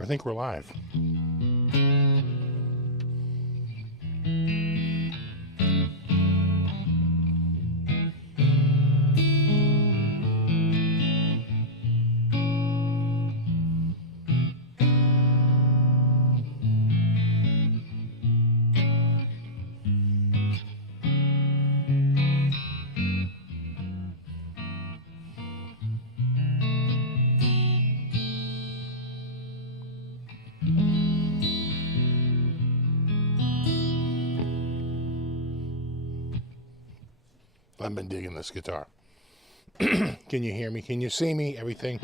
I think we're live. I've been digging this guitar. Can you hear me? Can you see me? Everything?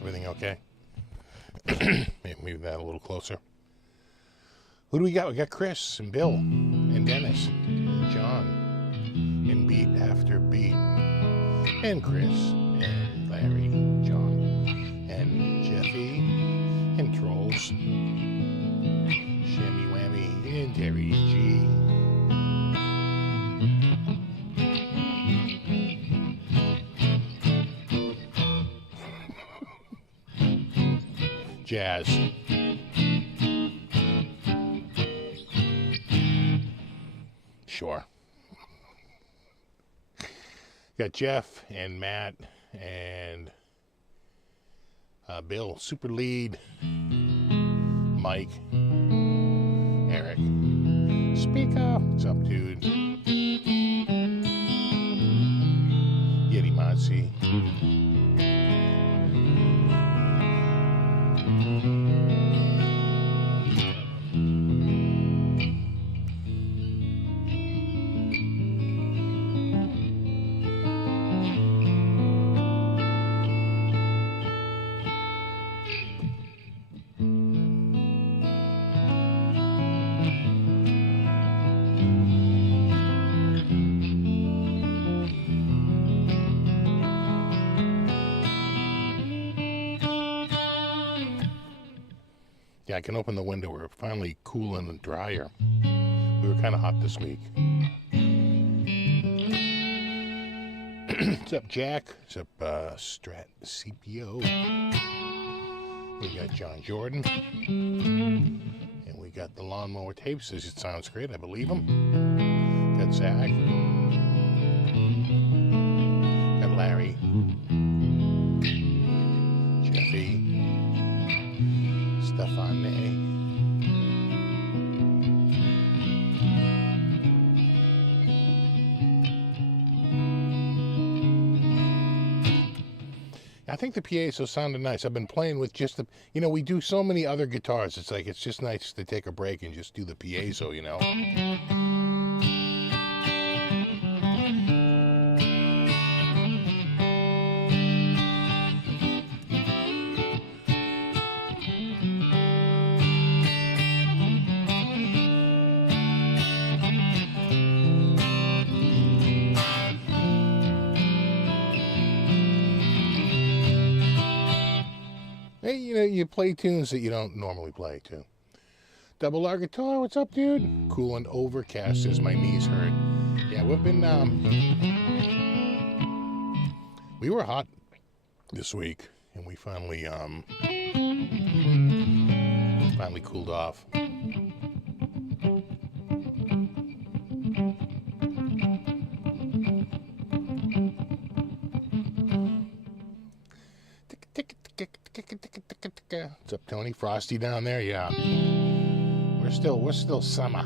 Everything okay? Move that a little closer. Who do we got? We got Chris and Bill and Dennis and John and Beat After Beat and Chris and Larry, John and Jeffy and Trolls, Shammy Whammy and Terry G. Jazz. Sure. Got Jeff and Matt and Bill, super lead, Mike, Eric, speaker, what's up, dude? Yeti Monsi. Yeah, I can open the window. We're finally cooling and drier. We were kind of hot this week. What's up, Jack? What's up, Strat CPO? We got John Jordan. And we got the Lawnmower Tapes. It sounds great. I believe him. Got Zach. Got Larry. Jeffy. Stefan May. I think the PAs will sound nice. I've been playing with just the, we do so many other guitars. It's like, it's just nice to take a break and just do the piezo, Hey, you play tunes that you don't normally play too. Double R guitar, what's up, dude? Cool and overcast as my knees hurt. Yeah, we've been, we were hot this week, and we finally cooled off. What's up, Tony? Frosty down there? Yeah. We're still summer.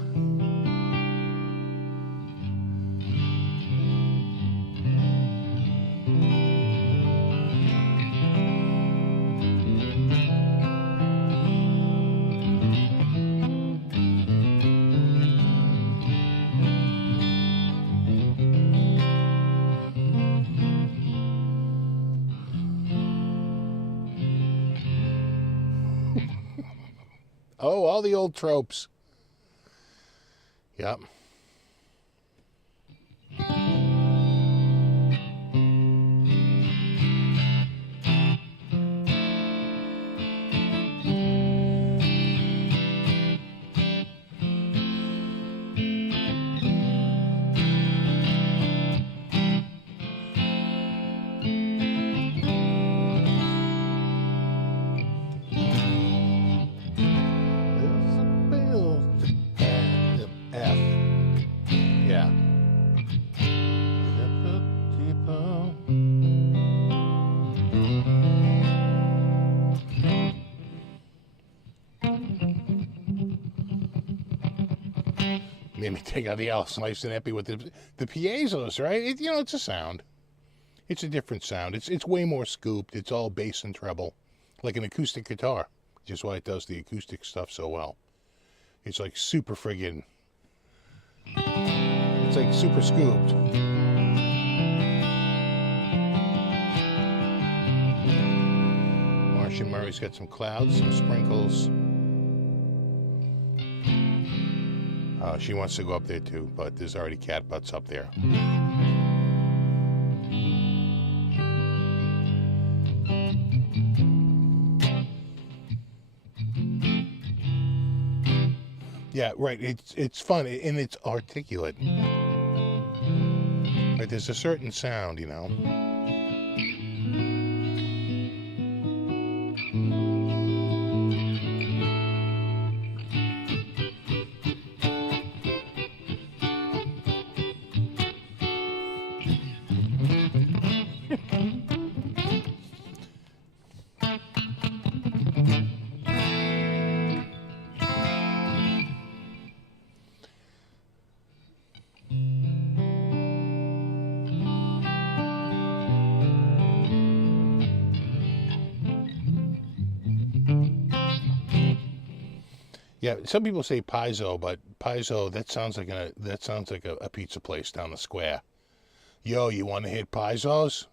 Oh, all the old tropes. Yep. Made me take out the Alice nice and epi with the piezo's, right? It's a sound. It's a different sound. It's way more scooped. It's all bass and treble, like an acoustic guitar. Just why it does the acoustic stuff so well. It's like super friggin'. It's like super scooped. Marcia Murray's got some clouds, some sprinkles. She wants to go up there too, but there's already cat butts up there. Yeah, right. It's fun and it's articulate. Like there's a certain sound, Yeah, some people say piezo, but piezo that sounds like a pizza place down the square. Yo, you want to hit piezos?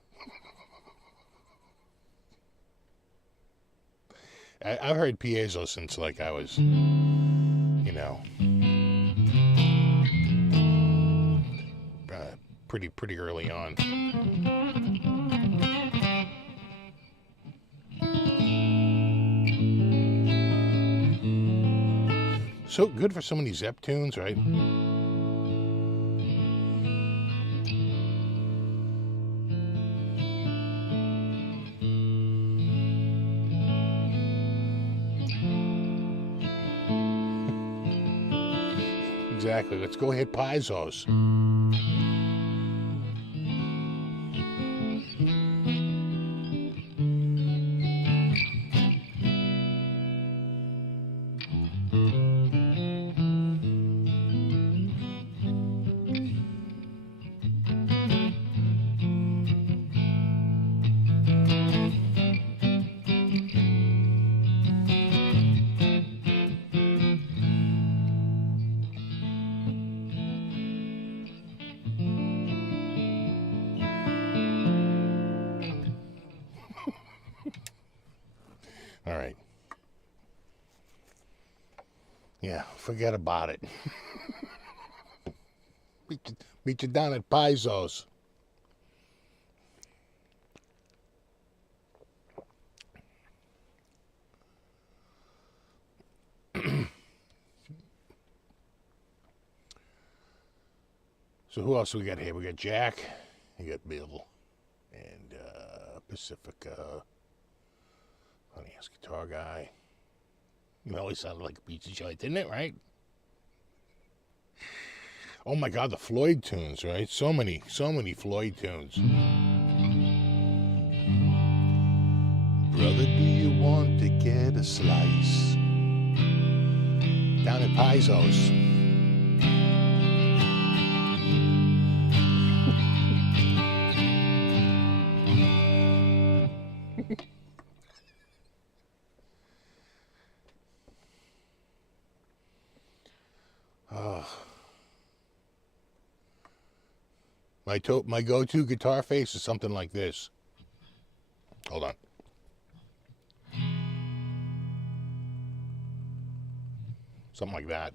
I've heard piezo since like I was, pretty early on. So good for so many Zepp tunes, right? Exactly. Let's go hit piezos. All right. Yeah, forget about it. Meet you down at Paizo's. So who else we got here? We got Jack, we got Bill, and Pacifica. Funny ass guitar guy. It always sounded like a pizza joint, didn't it, right? Oh my God, the Floyd tunes, right? So many Floyd tunes. Brother, do you want to get a slice? Down at Paizo's. My go-to guitar face is something like this. Hold on. Something like that.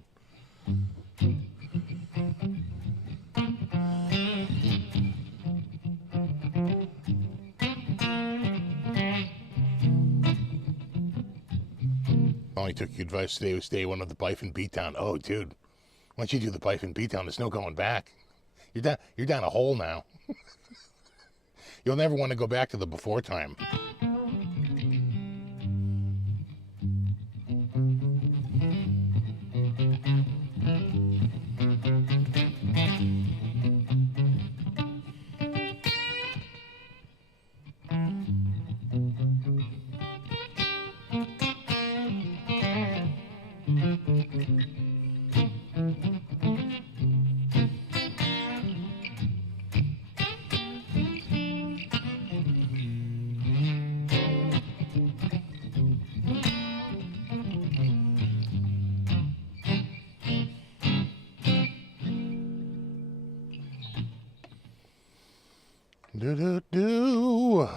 Only took your advice today was day one of the Bife Beatdown. Oh, dude. Once you do the Bife Beatdown, there's no going back. You're down a hole now. You'll never want to go back to the before time. Do.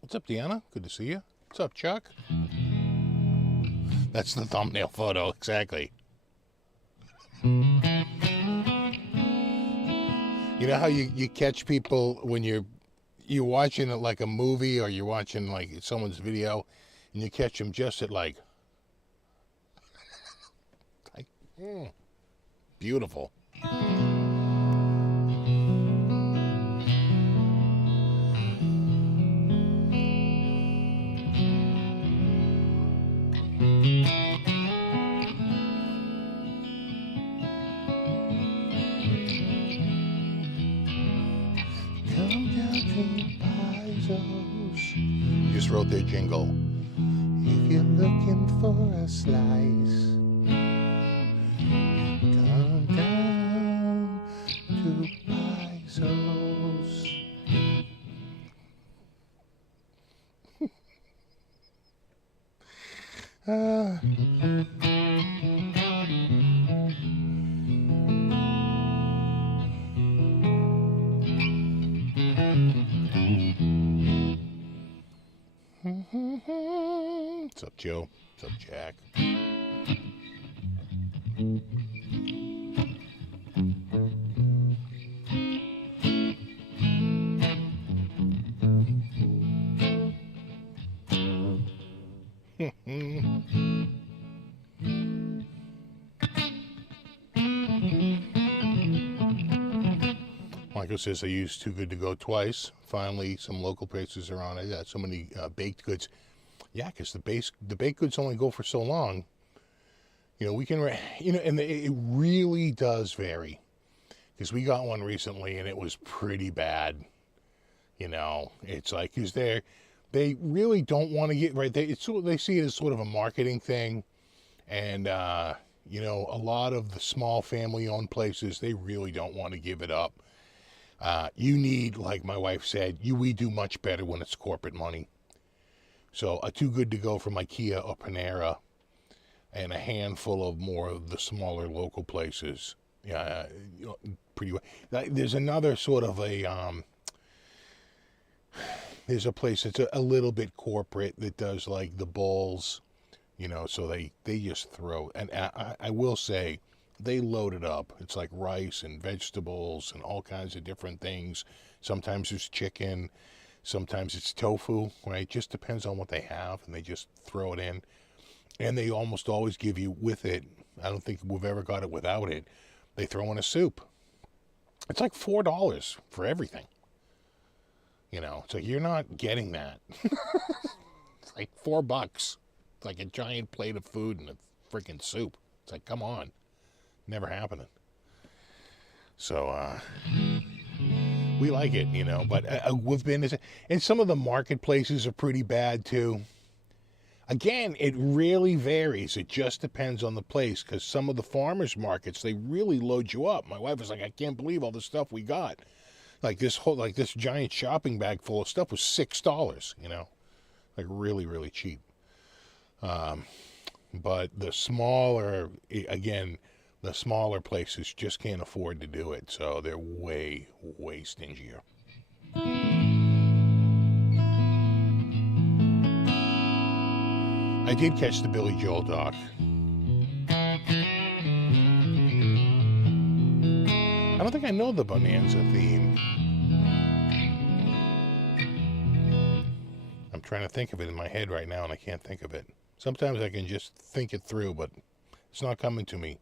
What's up, Deanna? Good to see you. What's up, Chuck? That's the thumbnail photo, exactly. You know how you catch people when you're watching like a movie or you're watching like someone's video, and you catch them just at like beautiful. Just wrote their jingle. If you're looking for a slice, come down to Paizo's. What's up, Joe? What's up, Jack? Michael says I used Too Good to Go twice. Finally, some local places are on it. Got so many baked goods. Yeah, because the baked goods only go for so long. You know, we can, and it really does vary. Because we got one recently and it was pretty bad. You know, it's like, because they really don't want to get, right, they see it as sort of a marketing thing. And, you know, a lot of the small family-owned places, they really don't want to give it up. You need, like my wife said, we do much better when it's corporate money. So a Too Good to Go from IKEA or Panera, and a handful of more of the smaller local places. Yeah, you know, pretty well. There's another sort of there's a place that's a little bit corporate that does like the bowls, you know, so they just throw, and I will say, they load it up. It's like rice and vegetables and all kinds of different things. Sometimes there's chicken. Sometimes it's tofu, right? It just depends on what they have, and they just throw it in. And they almost always give you with it, I don't think we've ever got it without it, they throw in a soup. It's like $4 for everything. You know, so you're not getting that. It's like $4. It's like a giant plate of food and a freaking soup. It's like, come on. Never happening. So, we like it, you know, but we've been, and some of the marketplaces are pretty bad too. Again, it really varies. It just depends on the place, because some of the farmers markets, they really load you up. My wife was like, I can't believe all the stuff we got. Like this giant shopping bag full of stuff was $6, you know, like really, really cheap. But the smaller places just can't afford to do it, so they're way, way stingier. I did catch the Billy Joel doc. I don't think I know the Bonanza theme. I'm trying to think of it in my head right now, and I can't think of it. Sometimes I can just think it through, but it's not coming to me.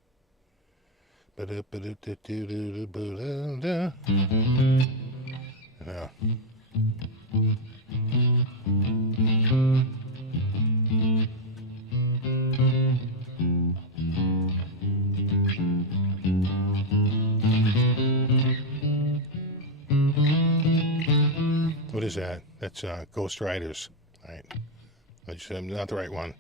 Yeah. What is that? That's Ghost Riders. All right. That's not the right one.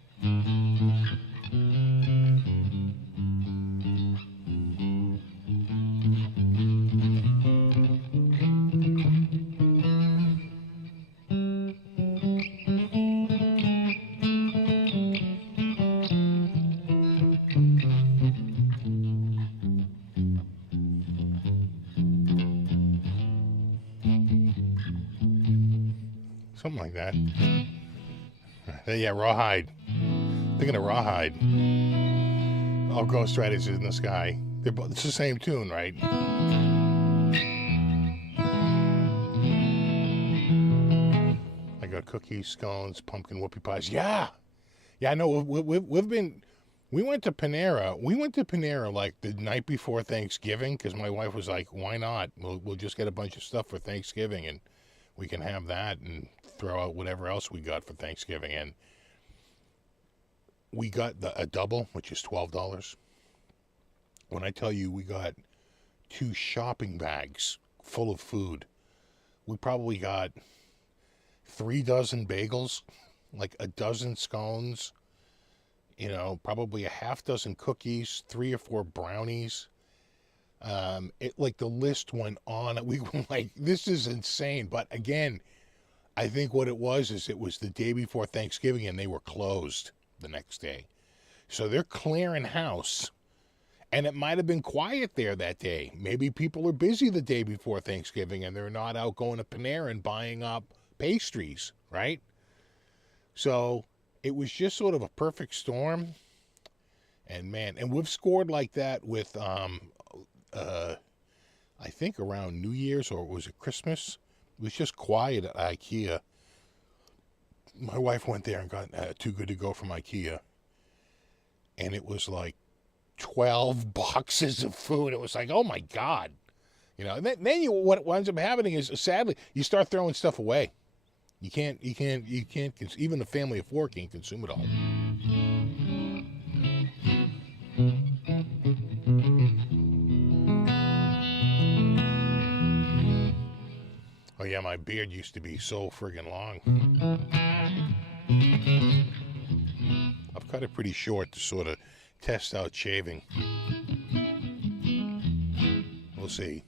something like that. Yeah, Rawhide. Thinking of Rawhide. All Ghost Riders in the Sky. It's the same tune, right? I got cookies, scones, pumpkin whoopie pies. Yeah, I know. We've been. We went to Panera. We went to Panera like the night before Thanksgiving because my wife was like, "Why not? We'll just get a bunch of stuff for Thanksgiving and we can have that and throw out whatever else we got for Thanksgiving." And we got a double, which is $12. When I tell you we got 2 shopping bags full of food, we probably got 3 dozen bagels, like a dozen scones, probably a half dozen cookies, 3 or 4 brownies. Like the list went on. We were like, this is insane. But again, I think what it was is it was the day before Thanksgiving and they were closed the next day. So they're clearing house. And it might have been quiet there that day. Maybe people are busy the day before Thanksgiving and they're not out going to Panera and buying up pastries, right? So it was just sort of a perfect storm. And man, and we've scored like that with, I think around New Year's, or was it Christmas? It was just quiet at IKEA. My wife went there and got Too Good to Go from IKEA. And it was like 12 boxes of food. It was like, oh my God. And then what ends up happening is, sadly, you start throwing stuff away. You can't, even a family of 4 can't consume it all. Oh yeah, my beard used to be so friggin' long. I've cut it pretty short to sort of test out shaving. We'll see.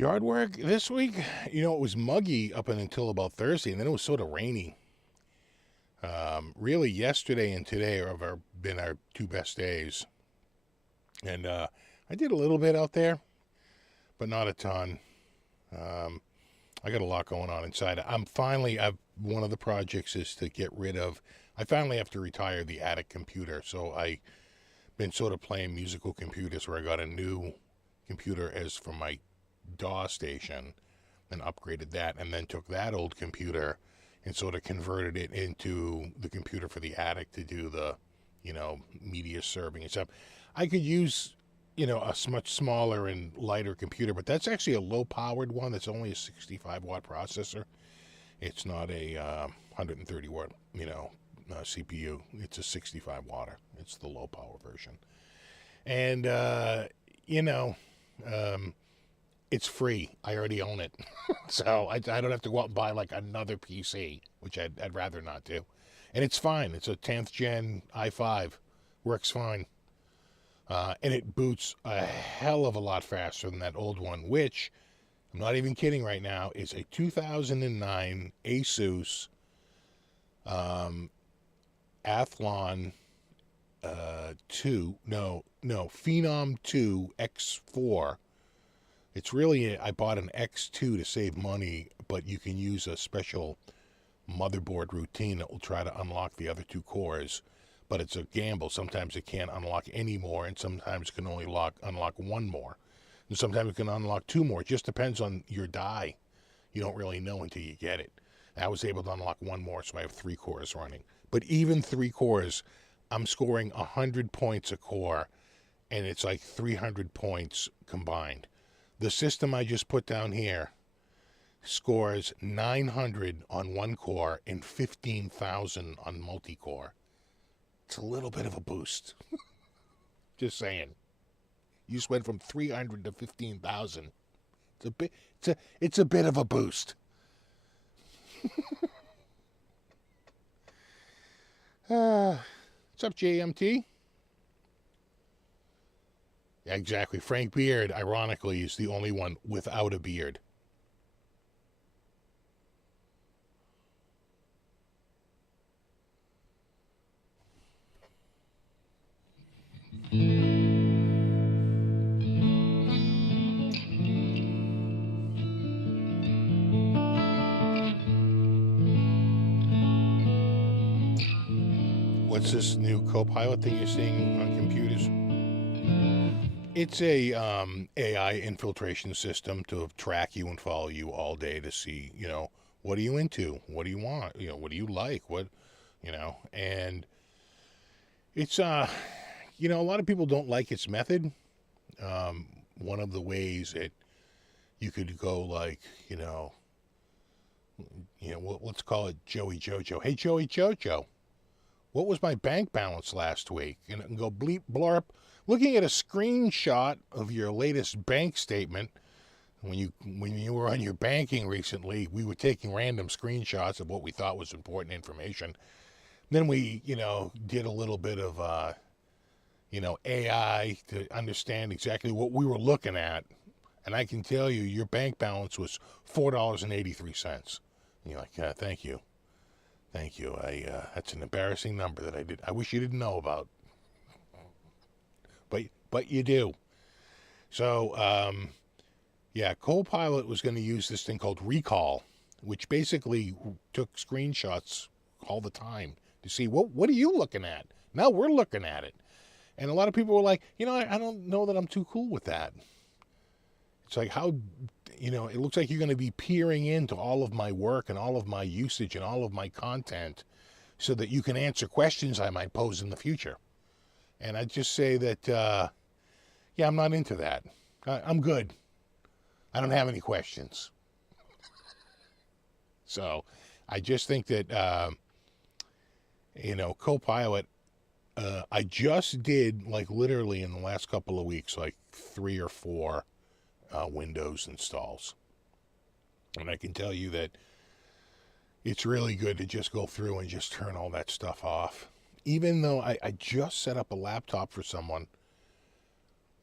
Yard work this week, it was muggy up until about Thursday, and then it was sort of rainy. Really, yesterday and today have been our 2 best days. And I did a little bit out there, but not a ton. I got a lot going on inside. One of the projects is to get rid of, I finally have to retire the attic computer. So I've been sort of playing musical computers where I got a new computer as for my DAW station and upgraded that, and then took that old computer and sort of converted it into the computer for the attic to do the, media serving and stuff. I could use, a much smaller and lighter computer, but that's actually a low-powered one. That's only a 65-watt processor. It's not a 130-watt, CPU. It's a 65-watter. It's the low-power version. And, it's free. I already own it. So I don't have to go out and buy like another PC, which I'd rather not do. And it's fine. It's a 10th gen i5. Works fine. And it boots a hell of a lot faster than that old one, which, I'm not even kidding right now, is a 2009 Asus Athlon Phenom 2 X4. It's really, I bought an X2 to save money, but you can use a special motherboard routine that will try to unlock the other 2 cores. but it's a gamble. Sometimes it can't unlock any more, and sometimes it can only unlock one more. And sometimes it can unlock two more. It just depends on your die. You don't really know until you get it. I was able to unlock one more, so I have 3 cores running. But even 3 cores, I'm scoring 100 points a core, and it's like 300 points combined. The system I just put down here scores 900 on 1 core and 15,000 on multi-core. It's a little bit of a boost. Just saying. You just went from 300 to 15,000. It's a bit of a boost. What's up, JMT? Yeah, exactly. Frank Beard, ironically, is the only one without a beard. What's this new Copilot thing you're seeing on computers? It's a AI infiltration system to track you and follow you all day to see, what are you into? What do you want? What do you like? And it's, a lot of people don't like its method. One of the ways that you could go let's call it Joey Jojo. Hey, Joey Jojo. What was my bank balance last week? And go bleep blurp. Looking at a screenshot of your latest bank statement, when you were on your banking recently, we were taking random screenshots of what we thought was important information. Then we, did a little bit of, AI to understand exactly what we were looking at. And I can tell you, your bank balance was $4.83. And you're like, thank you. Thank you. That's an embarrassing number that I wish you didn't know about. But you do. So, Copilot was going to use this thing called Recall, which basically took screenshots all the time to see, what are you looking at? Now we're looking at it. And a lot of people were like, I don't know that I'm too cool with that. It's like, how, it looks like you're going to be peering into all of my work and all of my usage and all of my content so that you can answer questions I might pose in the future. And I just say that, I'm not into that. I'm good. I don't have any questions. So I just think that, Copilot, I just did, literally in the last couple of weeks, 3 or 4 Windows installs. And I can tell you that it's really good to just go through and just turn all that stuff off. Even though I just set up a laptop for someone,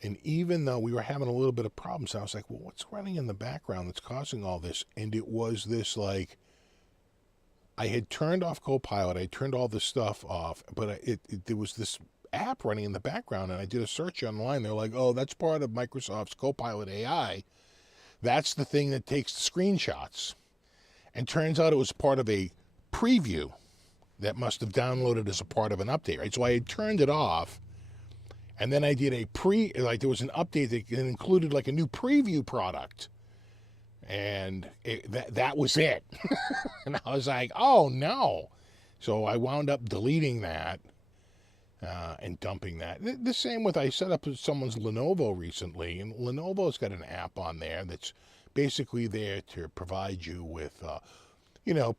and even though we were having a little bit of problems, I was like, well, what's running in the background that's causing all this? And it was this, I had turned off Copilot, I turned all this stuff off, but there was this app running in the background, and I did a search online. They're like, oh, that's part of Microsoft's Copilot AI. That's the thing that takes the screenshots. And turns out it was part of a preview that must have downloaded as a part of an update, right? So I had turned it off, and then I did there was an update that included a new preview product. And that was it. And I was like, oh no. So I wound up deleting that and dumping that. The same with, I set up someone's Lenovo recently, and Lenovo's got an app on there that's basically there to provide you with,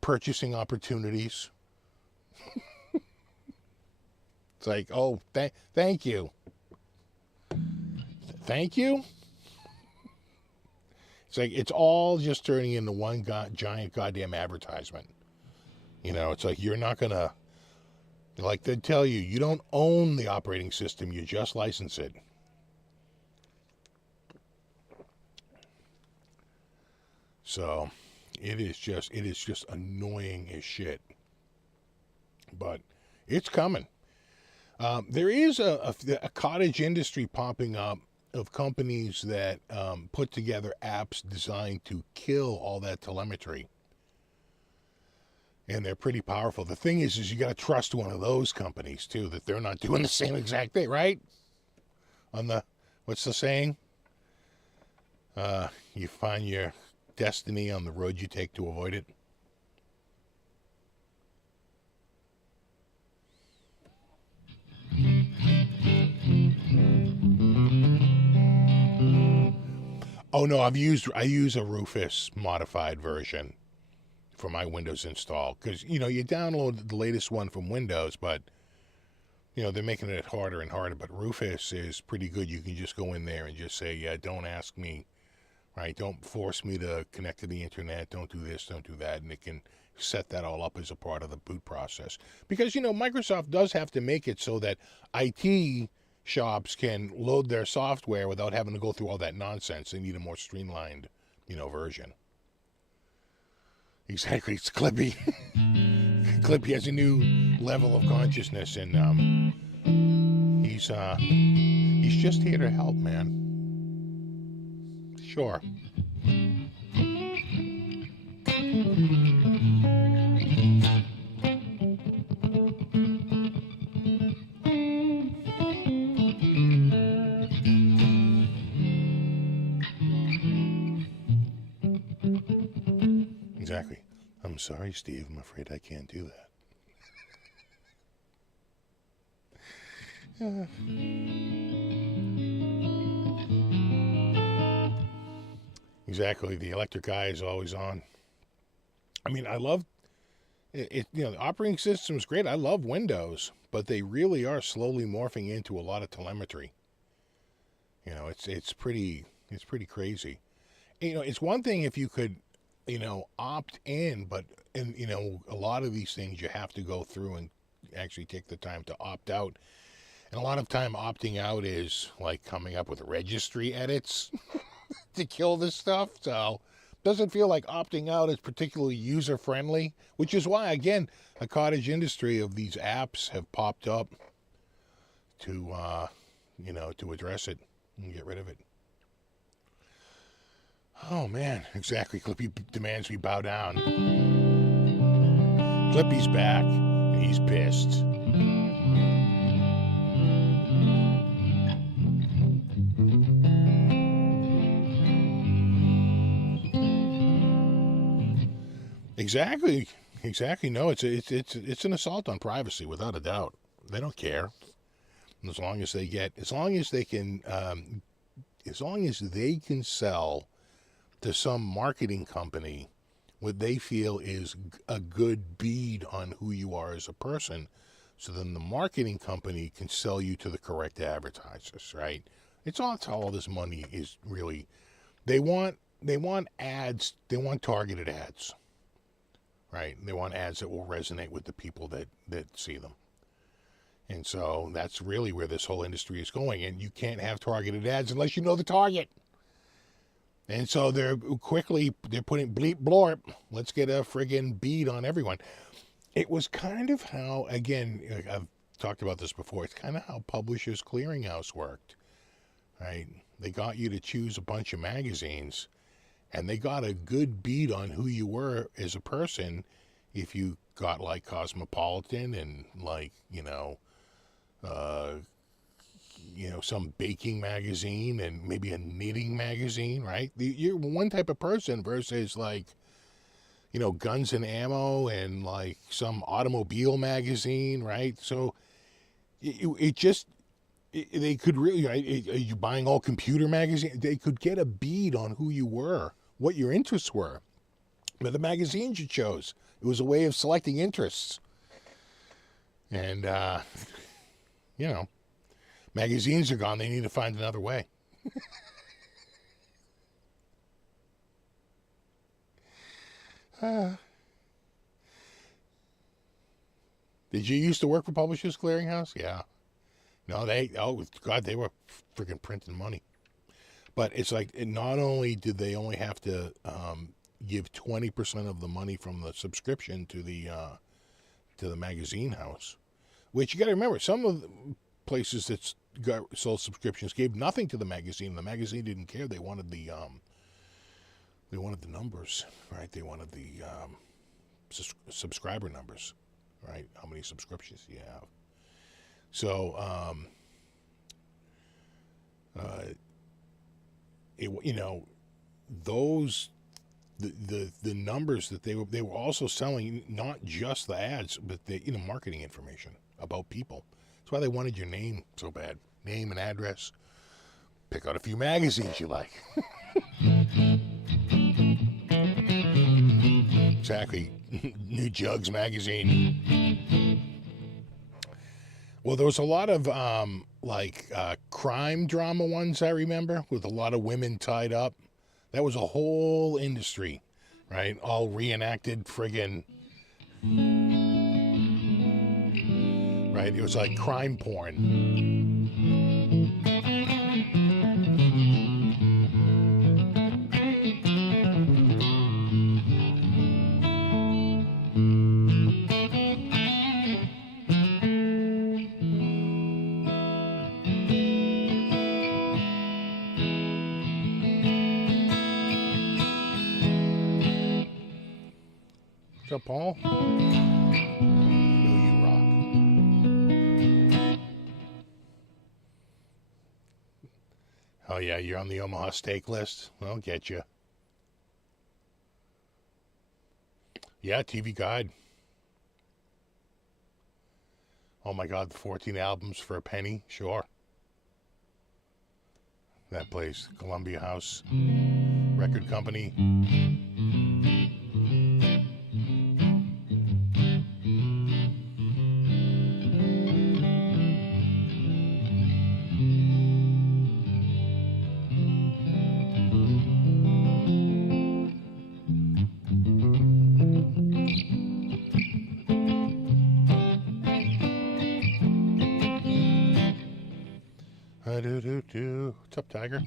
purchasing opportunities. It's like, oh, thank you. Thank you? It's like, it's all just turning into one giant goddamn advertisement. It's like, you're not going to, they tell you, you don't own the operating system, you just license it. So, it is just annoying as shit. But it's coming. There is a cottage industry popping up of companies that put together apps designed to kill all that telemetry. And they're pretty powerful. The thing is you got to trust one of those companies too, that they're not doing the same exact thing, right? On the, what's the saying? You find your destiny on the road you take to avoid it. Oh no, I use a Rufus modified version for my Windows install, because you download the latest one from Windows, but they're making it harder and harder. But Rufus is pretty good. You can just go in there and just say, yeah, don't ask me, right? Don't force me to connect to the internet. Don't do this, don't do that, and it can set that all up as a part of the boot process. Because Microsoft does have to make it so that IT shops can load their software without having to go through all that nonsense. They need a more streamlined, version. Exactly, it's Clippy. Clippy has a new level of consciousness, and he's just here to help, man. Sure. Exactly. I'm sorry, Steve. I'm afraid I can't do that. Exactly. The electric eye is always on. I mean, I love it. The operating system is great. I love Windows, but they really are slowly morphing into a lot of telemetry. It's pretty crazy. It's one thing if you could, opt in, but a lot of these things you have to go through and actually take the time to opt out. And a lot of time opting out is like coming up with registry edits to kill this stuff. So doesn't feel like opting out is particularly user friendly, which is why, again, a cottage industry of these apps have popped up to, to address it and get rid of it. Oh man, exactly. Clippy demands we bow down. Clippy's back and he's pissed. Exactly. No, it's an assault on privacy without a doubt. They don't care. As long as they can sell to some marketing company what they feel is a good bead on who you are as a person, so then the marketing company can sell you to the correct advertisers, right? It's all this money is really. They want ads. They want targeted ads, right? They want ads that will resonate with the people that see them. And so that's really where this whole industry is going. And you can't have targeted ads unless you know the target. And so they're putting bleep blorp. Let's get a friggin' bead on everyone. It was kind of how, again, I've talked about this before. It's kind of how Publishers Clearinghouse worked, right? They got you to choose a bunch of magazines, and they got a good bead on who you were as a person if you got like Cosmopolitan and like, some baking magazine and maybe a knitting magazine, right? You're one type of person versus like, Guns and Ammo and like some automobile magazine, right? So they could really, right? Are you buying all computer magazines? They could get a bead on who you were, what your interests were. But the magazines you chose, it was a way of selecting interests. And, magazines are gone. They need to find another way. Did you used to work for Publishers Clearinghouse? Yeah. No, they were freaking printing money. But it's like, not only did they only have to give 20% of the money from the subscription to the magazine house, which you got to remember, some of the places that sold subscriptions gave nothing to the magazine. The magazine didn't care. They wanted the numbers, right? They wanted subscriber numbers, right? How many subscriptions you have. So, those the numbers that they were also selling, not just the ads, but the marketing information about people. That's why they wanted your name so bad, name and address. Pick out a few magazines you like. Exactly. New Jugs magazine. Well, there was a lot of crime drama ones, I remember, with a lot of women tied up. That was a whole industry, right? All reenacted friggin', right? It was like crime porn. What's up, Paul? You rock. Oh yeah, you're on the Omaha steak list? I'll get you. Yeah, TV Guide. Oh my God, the 14 albums for a penny? Sure. That place, Columbia House Record Company. What's up, Tiger?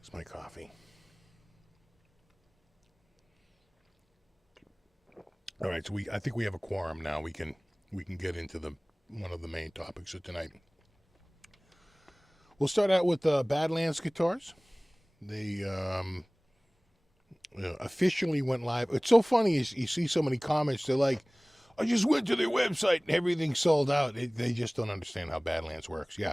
It's my coffee. All right, so I think we have a quorum now. We can get into one of the main topics of tonight. We'll start out with Badlands guitars. They officially went live. It's so funny, you see so many comments. They're like, I just went to their website and everything's sold out. They just don't understand how Badlands works. Yeah,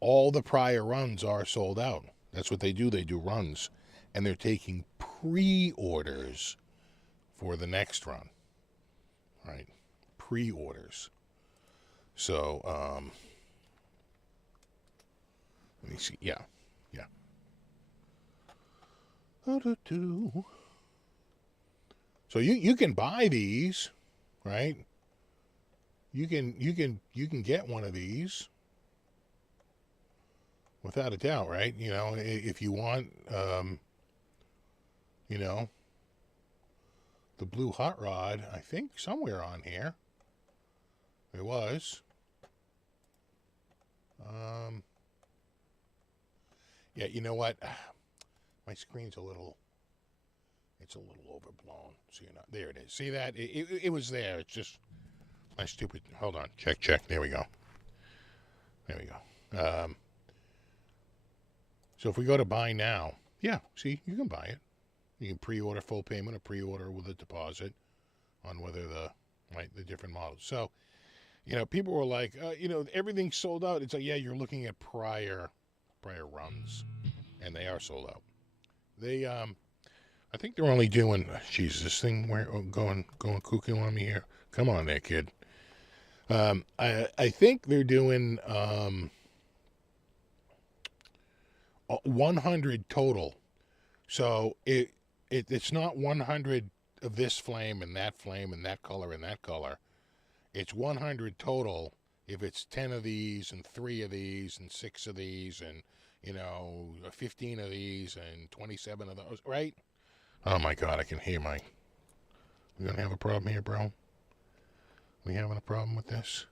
all the prior runs are sold out. That's what they do. They do runs. And they're taking pre-orders for the next run. Right? Pre-orders. So, let me see. Yeah. So you can buy these, right? You can get one of these without a doubt, right? If you want, the blue hot rod, I think somewhere on here. It was. Yeah, you know what? My screen's a little overblown. So there it is. See that? It was there. It's just my stupid, hold on. Check. There we go. So if we go to buy now, yeah, see, you can buy it. You can pre-order full payment or pre-order with a deposit on whether the different models. So, people were like, everything's sold out. It's like, yeah, you're looking at prior runs, and they are sold out. They, I think they're only doing, Jesus, this thing going cuckoo on me here. Come on there, kid. I think they're doing 100 total. So it's not 100 of this flame and that color and that color. It's 100 total if it's 10 of these and 3 of these and 6 of these and 15 of these and 27 of those, right? Oh my God, I can hear we're gonna have a problem here, bro. We having a problem with this?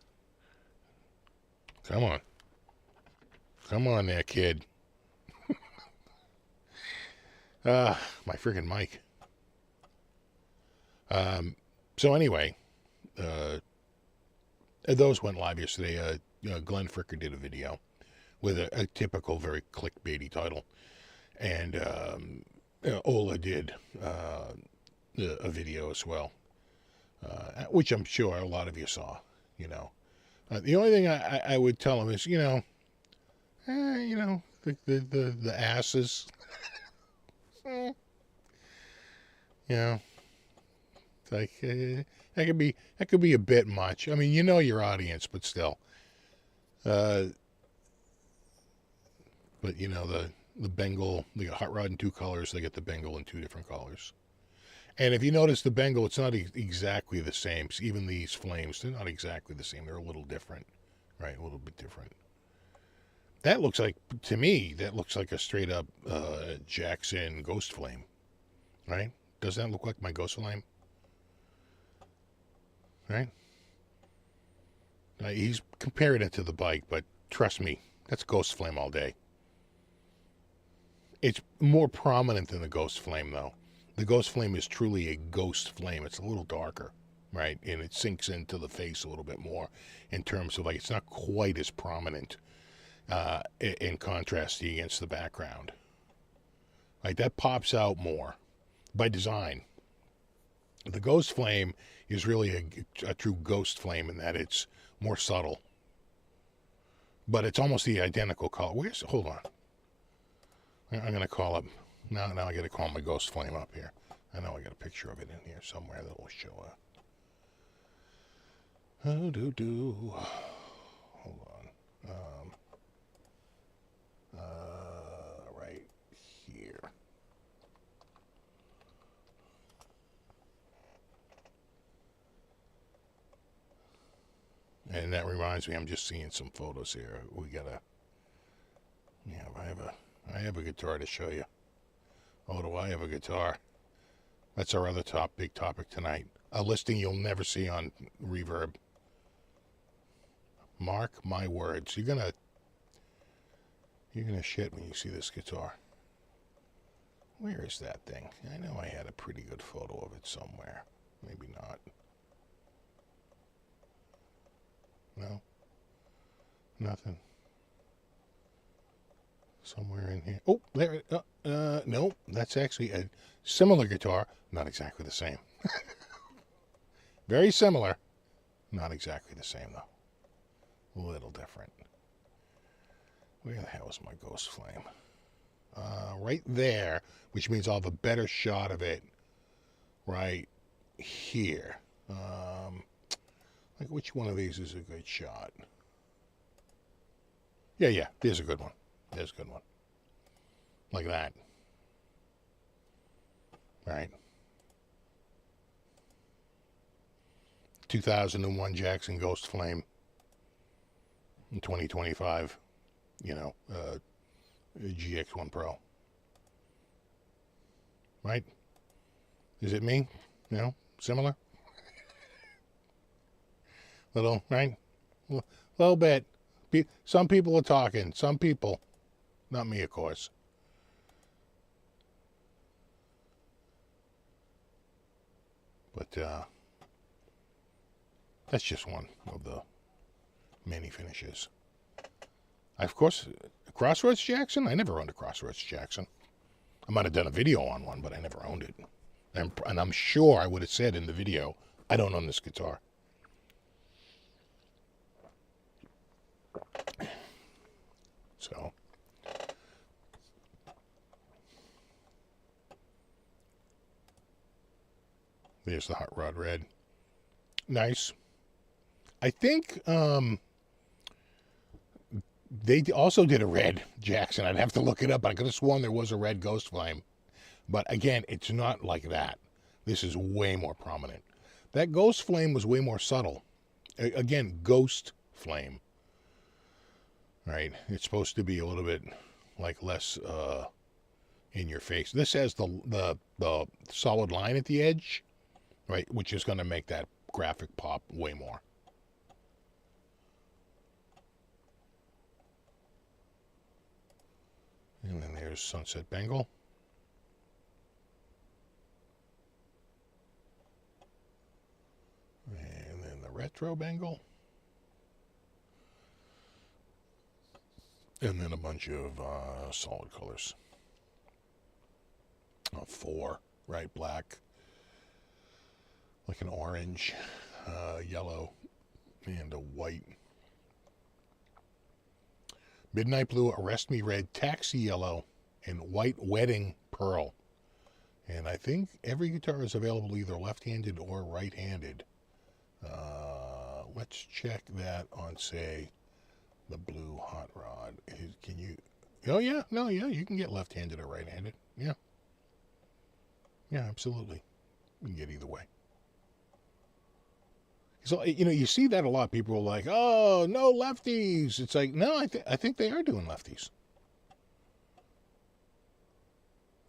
Come on there, kid. My friggin' mic. So anyway, those went live yesterday. Glenn Fricker did a video with a typical, very clickbaity title, and Ola did a video as well, which I'm sure a lot of you saw. You know, the only thing I would tell them is, the asses. It's like that could be a bit much. I mean, you know your audience, but still. But the Bengal, they got hot rod in 2 colors. They get the Bengal in 2 different colors. And if you notice the Bengal, it's not exactly the same. Even these flames, they're not exactly the same. They're a little different, right? A little bit different. That looks like, to me, a straight up Jackson Ghost Flame, right? Does that look like my Ghost Flame? Right? He's comparing it to the bike, but trust me, that's Ghost Flame all day. It's more prominent than the Ghost Flame, though. The Ghost Flame is truly a Ghost Flame. It's a little darker, right? And it sinks into the face a little bit more in terms of, like, it's not quite as prominent in contrast against the background. Like, that pops out more by design. The Ghost Flame is really a true Ghost Flame in that it's more subtle. But it's almost the identical color. Hold on. I'm going to call up. Now I got to call my Ghost Flame up here. I know I got a picture of it in here somewhere that will show up. Hold on. Right here. And that reminds me, I'm just seeing some photos here. We gotta. Yeah, I have a guitar to show you. Oh, do I have a guitar? That's our other big topic tonight. A listing you'll never see on Reverb. Mark my words. You're gonna shit when you see this guitar. Where is that thing? I know I had a pretty good photo of it somewhere. Maybe not. No? Nothing. Somewhere in here. Oh, there. No, that's actually a similar guitar. Not exactly the same. Very similar. Not exactly the same, though. A little different. Where the hell is my Ghost Flame? Right there, which means I'll have a better shot of it right here. Like, which one of these is a good shot? Yeah, there's a good one. There's a good one. Like that. Right. 2001 Jackson Ghost Flame. In 2025. GX1 Pro. Right? Is it me? Similar? Little, right? A little bit. Some people are talking. Some people. Not me, of course. But that's just one of the many finishes. Of course, Crossroads Jackson? I never owned a Crossroads Jackson. I might have done a video on one, but I never owned it. And I'm sure I would have said in the video, I don't own this guitar. So, there's the Hot Rod Red. Nice. I think they also did a red Jackson. I'd have to look it up. I could have sworn there was a red Ghost Flame. But again, it's not like that. This is way more prominent. That Ghost Flame was way more subtle. Again, Ghost Flame. Right? It's supposed to be a little bit like less in your face. This has the solid line at the edge, right? Which is going to make that graphic pop way more. And then there's Sunset Bengal. retro Bengal. And then a bunch of solid colors. 4, right? Black, like an orange, yellow, and a white. Midnight Blue, Arrest Me Red, Taxi Yellow, and White Wedding Pearl. And I think every guitar is available either left-handed or right-handed. Let's check that on, say, the blue hot rod. Can you... Oh, yeah. No, yeah. You can get left-handed or right-handed. Yeah. Yeah, absolutely. You can get either way. So, you know, you see that a lot. People are like, oh, no lefties. It's like, no, I think they are doing lefties.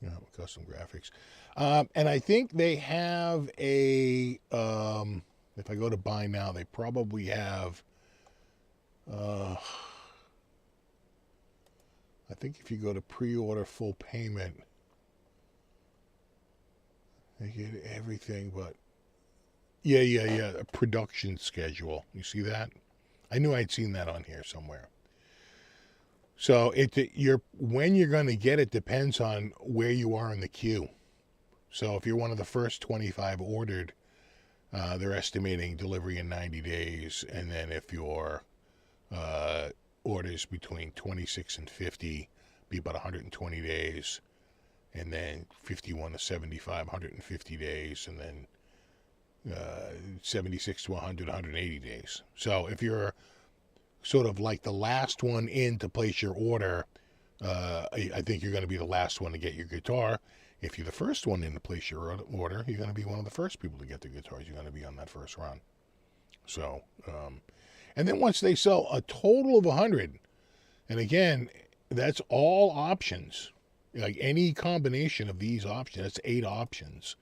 Yeah, custom graphics. And I think they have a, if I go to buy now, they probably have, I think if you go to pre-order full payment, they get everything but, yeah, a production schedule. You see that? I knew I'd seen that on here somewhere. So when you're going to get it depends on where you are in the queue. So if you're one of the first 25 ordered, they're estimating delivery in 90 days. And then if your orders between 26 and 50, be about 120 days. And then 51 to 75, 150 days. And then 76 to 100, 180 days. So if you're sort of like the last one in to place your order, I think you're going to be the last one to get your guitar. If you're the first one in to place your order, you're going to be one of the first people to get the guitars. You're going to be on that first run. So, and then once they sell a total of 100, and again, that's all options. Like any combination of these options, that's 8 options.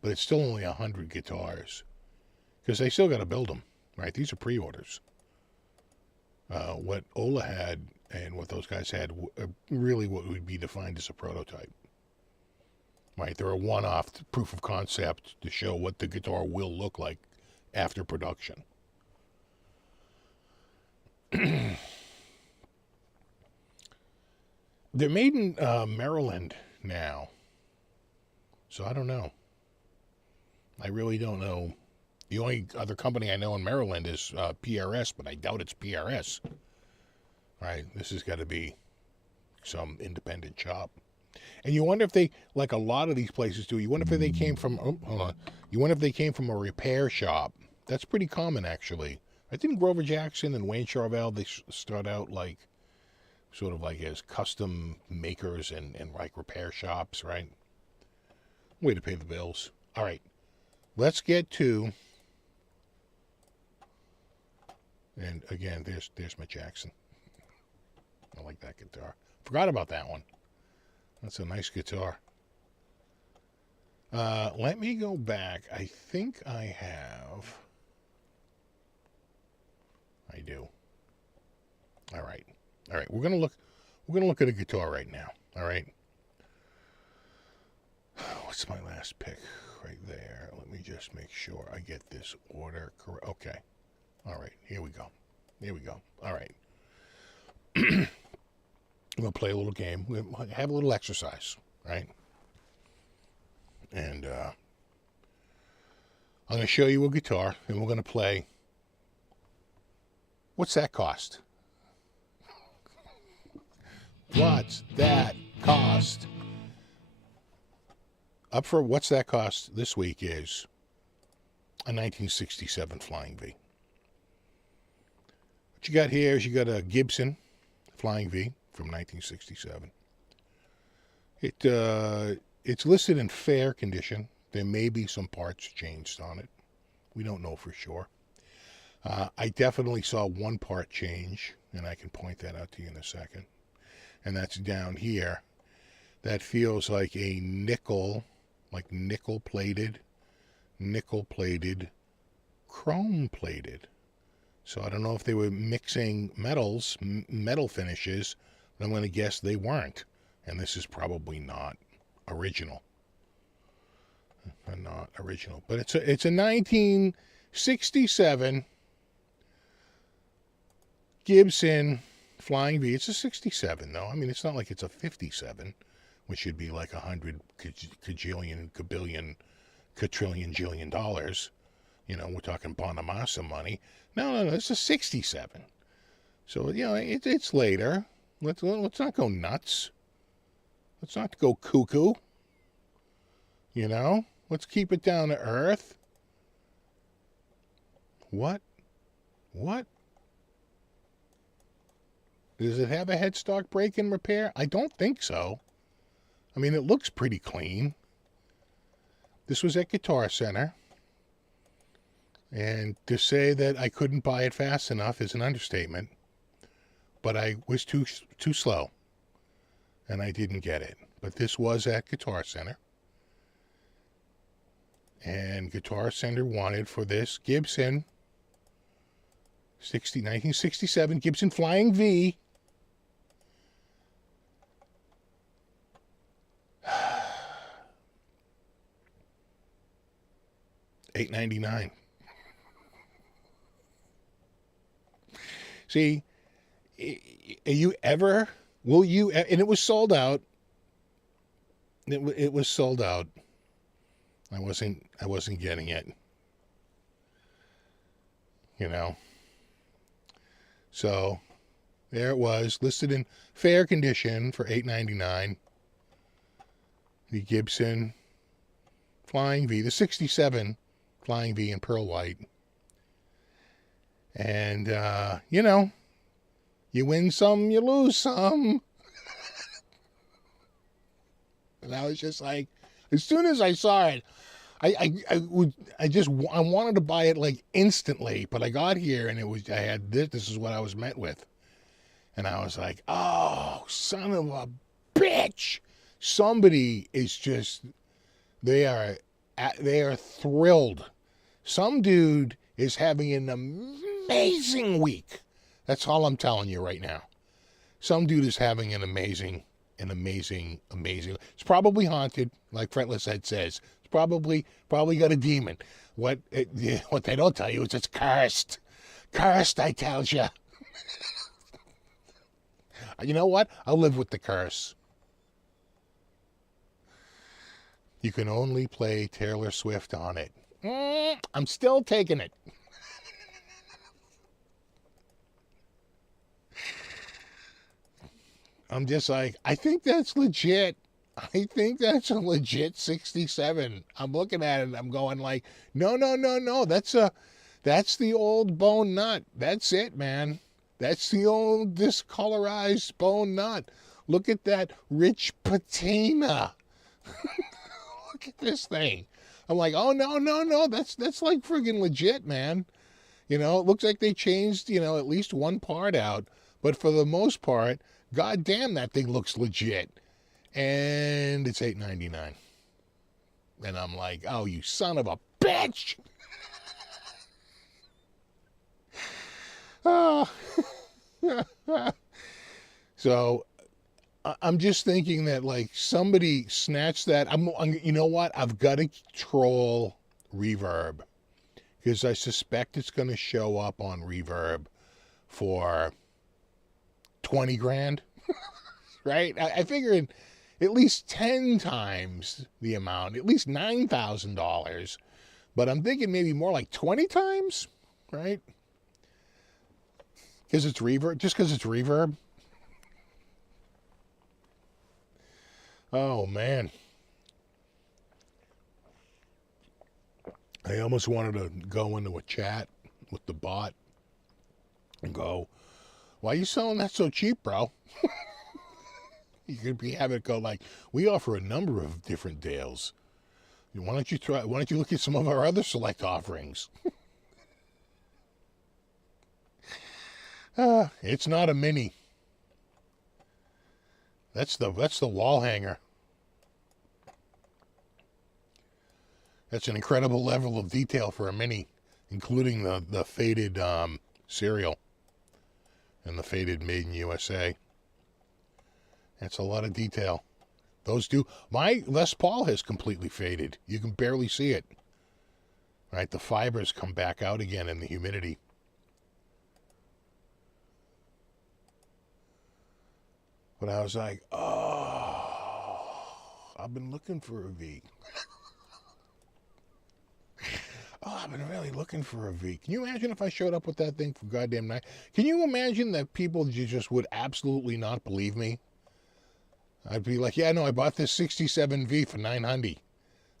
But it's still only 100 guitars. Because they still got to build them, right? These are pre-orders. What Ola had and what those guys had, really what would be defined as a prototype. Right? They're a one-off proof of concept to show what the guitar will look like after production. They're made in Maryland now. So I don't know. I really don't know. The only other company I know in Maryland is PRS, but I doubt it's PRS. Right? This has got to be some independent shop. And you wonder if they, like a lot of these places do, you wonder if they came from, hold on. You wonder if they came from a repair shop. That's pretty common, actually. I think Grover Jackson and Wayne Charvel, they start out like, sort of like as custom makers and like repair shops, right? Way to pay the bills. All right. Let's get to, and again, there's my Jackson. I like that guitar. Forgot about that one. That's a nice guitar. Let me go back. I think I have. I do. All right. All right. We're gonna look at a guitar right now. All right. What's my last pick? Right there. Let me just make sure I get this order correct. Okay. All right. Here we go. Here we go. All right. I'm going to play a little game. We'll have a little exercise, right? And I'm going to show you a guitar, and we're going to play. What's that cost? What's that cost? Up for what's that cost this week is a 1967 Flying V. What you got here is you got a Gibson Flying V from 1967. It's listed in fair condition. There may be some parts changed on it. We don't know for sure. I definitely saw one part change, and I can point that out to you in a second. And that's down here. That feels like a nickel, like nickel-plated, chrome-plated. So I don't know if they were mixing metals, metal finishes, but I'm going to guess they weren't. And this is probably not original. Not original. But it's a 1967 Gibson Flying V. It's a 67, though. I mean, it's not like it's a 57, which should be like 100 kajillion, kabillion, quadrillion, jillion dollars. You know, we're talking Bonamassa money. No, it's a 67. So, you know, it's later. Let's not go nuts. Let's not go cuckoo. You know? Let's keep it down to earth. What? Does it have a headstock break and repair? I don't think so. I mean, it looks pretty clean. This was at Guitar Center. And to say that I couldn't buy it fast enough is an understatement. But I was too slow. And I didn't get it. But this was at Guitar Center. And Guitar Center wanted for this Gibson 1967 Gibson Flying V. $8.99. See, will you, and it was sold out. It was sold out. I wasn't getting it. You know. So, there it was, listed in fair condition for $8.99. The Gibson Flying V, the 67 Flying V in pearl white. And, you know, you win some, you lose some. And I was just like, as soon as I saw it, I wanted to buy it like instantly, but I got here and I had this is what I was met with. And I was like, oh, son of a bitch. Somebody is just, they are thrilled. Some dude is having an amazing week. That's all I'm telling you right now. Some dude is having an amazing. It's probably haunted, like Fretless Head says. It's probably got a demon. What they don't tell you is it's cursed. Cursed, I tell you. You know what? I'll live with the curse. You can only play Taylor Swift on it. I'm still taking it. I'm just like, I think that's legit. I think that's a legit 67. I'm looking at it and I'm going like, no. That's the old bone nut. That's it, man. That's the old discolorized bone nut. Look at that rich patina. Look at this thing. I'm like, oh, no. That's like friggin' legit, man. You know, it looks like they changed, you know, at least one part out. But for the most part, God damn, that thing looks legit. And it's $8.99. And I'm like, oh, you son of a bitch. So I'm just thinking that like somebody snatched that. You know what? I've got to troll Reverb because I suspect it's going to show up on Reverb for 20 grand, right? I figured at least 10 times the amount, at least $9,000, but I'm thinking maybe more like 20 times, right? Because it's Reverb, just because it's Reverb. Oh, man. I almost wanted to go into a chat with the bot and go, why are you selling that so cheap, bro? You could be having it go like, we offer a number of different deals. Why don't you look at some of our other select offerings? It's not a mini. That's the wall hanger. That's an incredible level of detail for a mini, including the faded serial and the faded Made in USA. That's a lot of detail. Those do. My Les Paul has completely faded. You can barely see it. Right? The fibers come back out again in the humidity. But I was like, oh, I've been looking for a V. Oh, I've been really looking for a V. Can you imagine if I showed up with that thing for goddamn night? Can you imagine that people just would absolutely not believe me? I'd be like, yeah, no, I bought this 67 V for $900.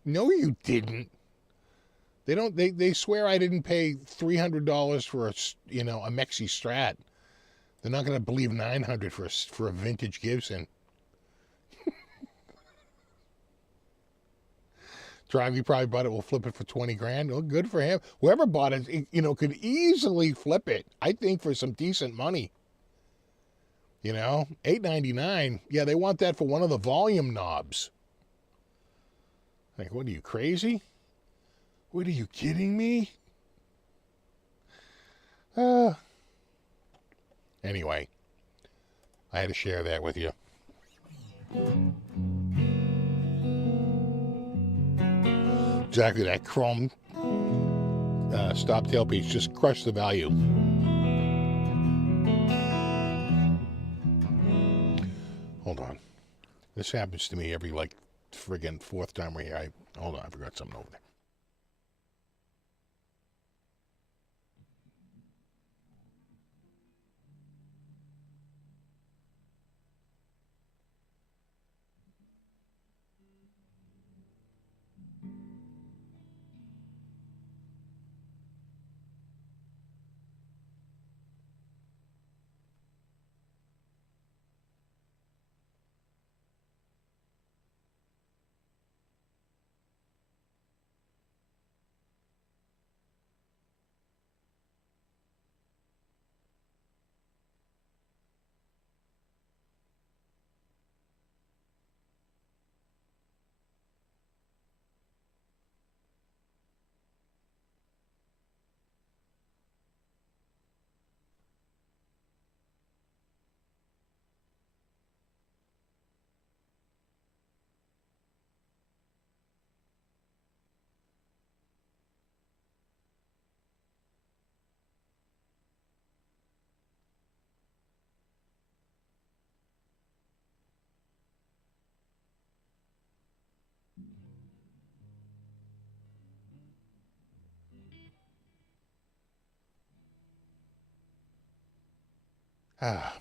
No, you didn't. They swear I didn't pay $300 for a Mexi Strat. They're not going to believe $900 for a vintage Gibson. Drivey probably bought it. We'll flip it for 20 grand. Well, good for him. Whoever bought it, could easily flip it. I think for some decent money. $8.99. Yeah, they want that for one of the volume knobs. Like, what are you, crazy? What, are you kidding me? Anyway, I had to share that with you. Exactly, that chrome stop tailpiece just crushed the value. Hold on. This happens to me every, friggin' fourth time we're here. Hold on, I forgot something over there.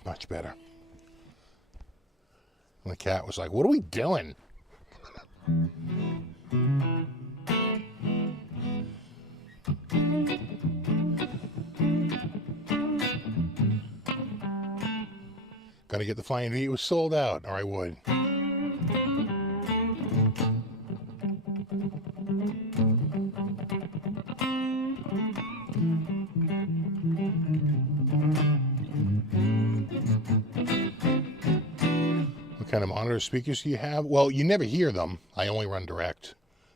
Much better. And the cat was like, what are we doing? Gotta get the Flying V. It was sold out, or I would. What kind of monitor speakers do you have? Well, you never hear them. I only run direct.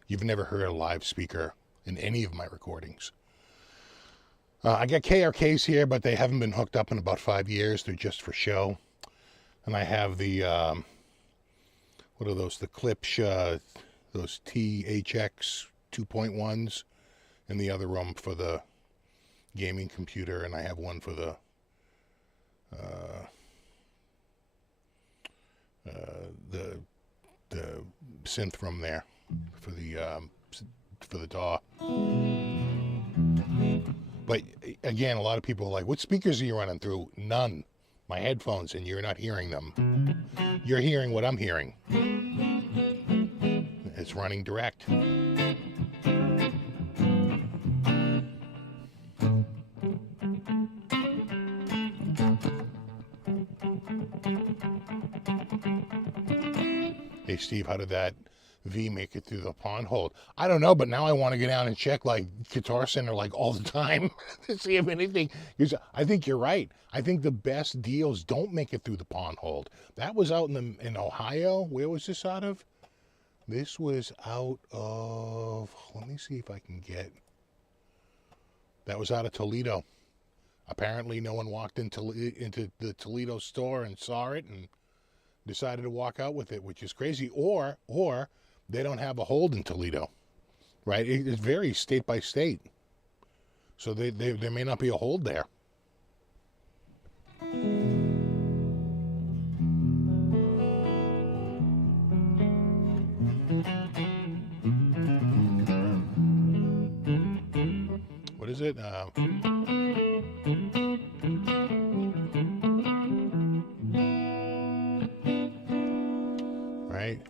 You've never heard a live speaker in any of my recordings. I got KRKs here, but they haven't been hooked up in about 5 years. They're just for show. And I have the, what are those? The Klipsch, those THX 2.1s in the other room for the gaming computer. And I have one for the, the synth room there for the DAW. But again, a lot of people are like, what speakers are you running through? None. My headphones, and you're not hearing them. You're hearing what I'm hearing. It's running direct. Hey Steve, how did that V make it through the pond hold? I don't know, but now I want to get down and check Guitar Center all the time to see if anything. Because I think you're right. I think the best deals don't make it through the pond hold. That was out in Ohio. Where was this out of? This was out of. Let me see if I can get. That was out of Toledo. Apparently, no one walked into the Toledo store and saw it and decided to walk out with it, which is crazy. Or they don't have a hold in Toledo, right? It varies state by state. So there may not be a hold there. it? Right?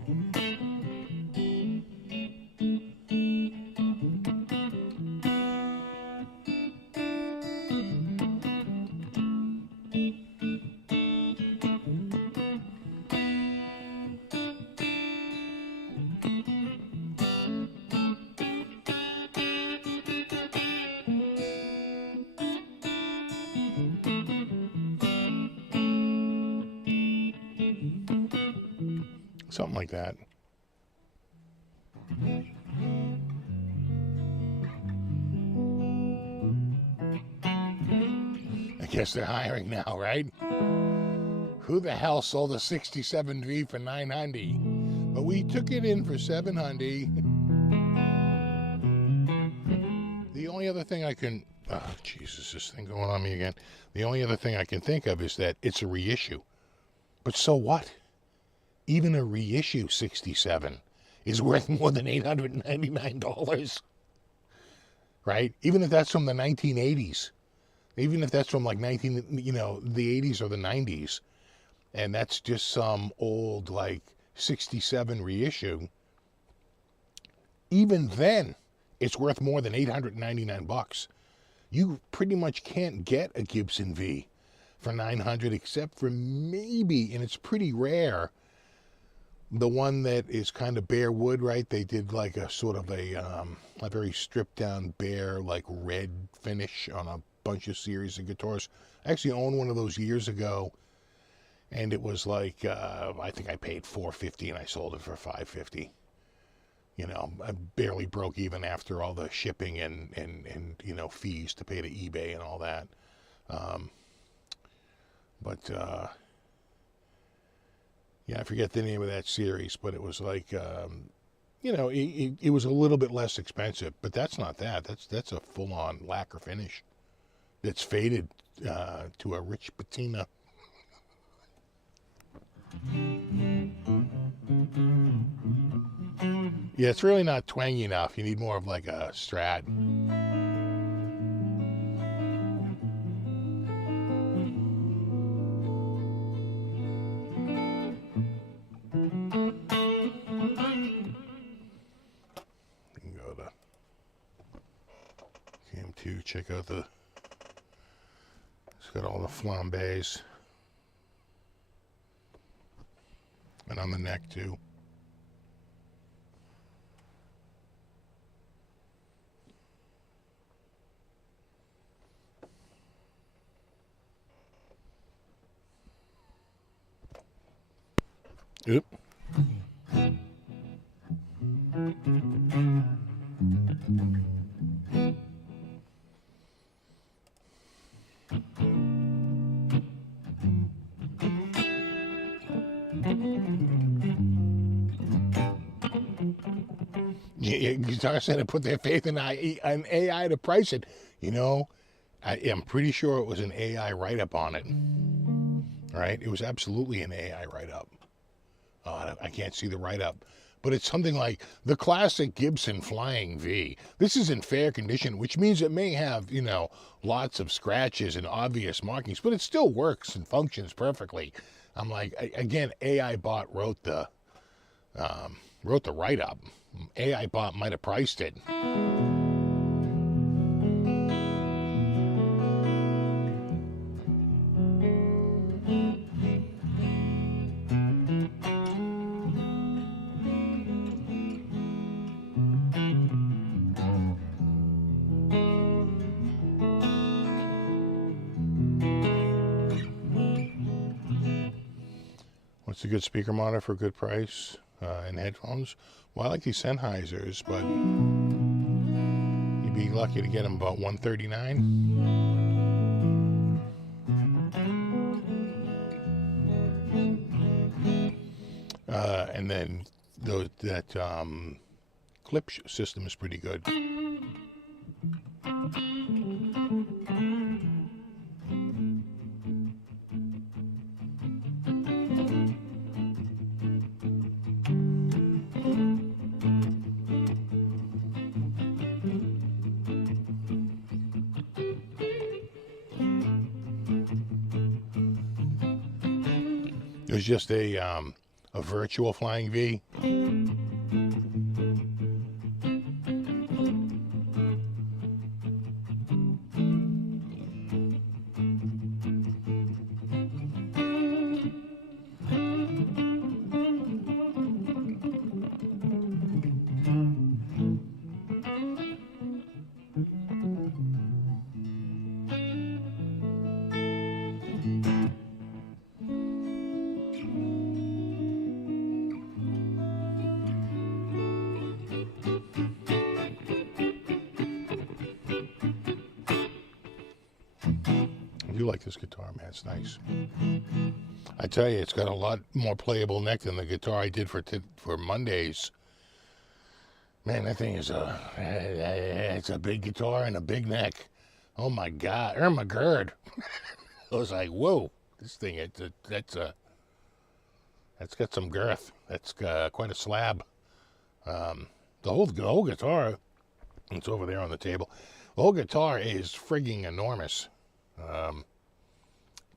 Something like that. I guess they're hiring now, right? Who the hell sold a 67 V for $900? But we took it in for $700. The only other thing I can... Oh, Jesus, this thing going on me again. The only other thing I can think of is that it's a reissue. But so what? Even a reissue 67 is worth more than $899. Right? Even if that's from the 1980s. Even if that's from like the 80s or the 90s. And that's just some old, like, 67 reissue. Even then, it's worth more than $899. You pretty much can't get a Gibson V for $900 except for maybe, and it's pretty rare, the one that is kind of bare wood, right? They did like a sort of a very stripped down bare, like red finish on a bunch of series of guitars. I actually owned one of those years ago, and it was like, I think I paid $450 and I sold it for $550. You know, I barely broke even after all the shipping and you know, fees to pay to eBay and all that. Yeah, I forget the name of that series, but it was like, you know, it was a little bit less expensive, but that's not that. That's a full-on lacquer finish that's faded to a rich patina. Yeah, it's really not twangy enough. You need more of like a Strat. You can go to Cam2, check out the, it's got all the flambés. And on the neck too. Oop. Guitar Center put their faith in an AI to price it. You know, I'm pretty sure it was an AI write-up on it. Right? It was absolutely an AI write-up. I can't see the write-up. But it's something like the classic Gibson Flying V. This is in fair condition, which means it may have, you know, lots of scratches and obvious markings, but it still works and functions perfectly. I'm like, again, AI bot wrote the write-up. AI bot might have priced it. What's a good speaker monitor for a good price and headphones? Well, I like these Sennheisers, but you'd be lucky to get them about $139. And then that clip system is pretty good. It was just a virtual Flying V. I do like this guitar, man. It's nice. I tell you, it's got a lot more playable neck than the guitar I did for Mondays. Man, that thing is it's a big guitar and a big neck. Oh my God, my gird. I was like, whoa, this thing, that's got some girth. That's quite a slab. The whole guitar, it's over there on the table. The whole guitar is frigging enormous.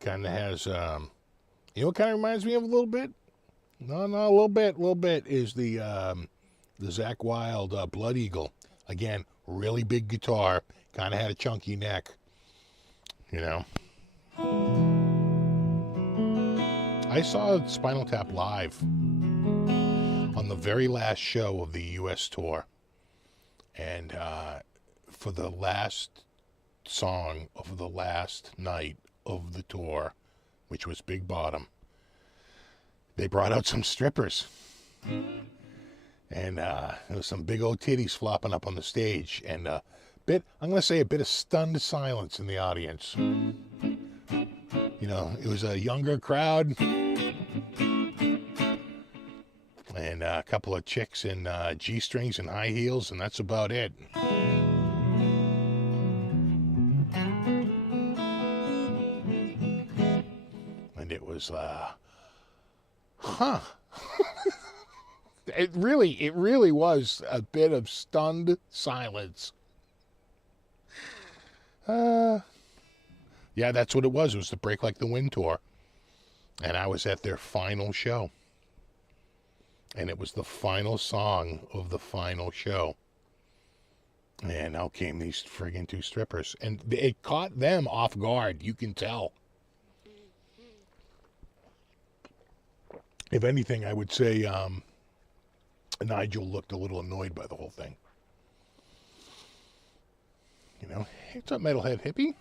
Kind of has, you know what kind of reminds me of a little bit? No, a little bit is the Zakk Wylde Blood Eagle. Again, really big guitar, kind of had a chunky neck, you know. I saw Spinal Tap live on the very last show of the U.S. tour, and for the last song of the last night of the tour, which was Big Bottom, they brought out some strippers, and there was some big old titties flopping up on the stage, and I'm gonna say a bit of stunned silence in the audience. You know, it was a younger crowd, and a couple of chicks in G-strings and high heels, and that's about it. And it was, it really was a bit of stunned silence. Yeah, that's what it was. It was the Break Like the Wind tour. And I was at their final show. And it was the final song of the final show. And out came these friggin' two strippers. And it caught them off guard, you can tell. If anything, I would say Nigel looked a little annoyed by the whole thing. You know, hey, what's up, metalhead hippie?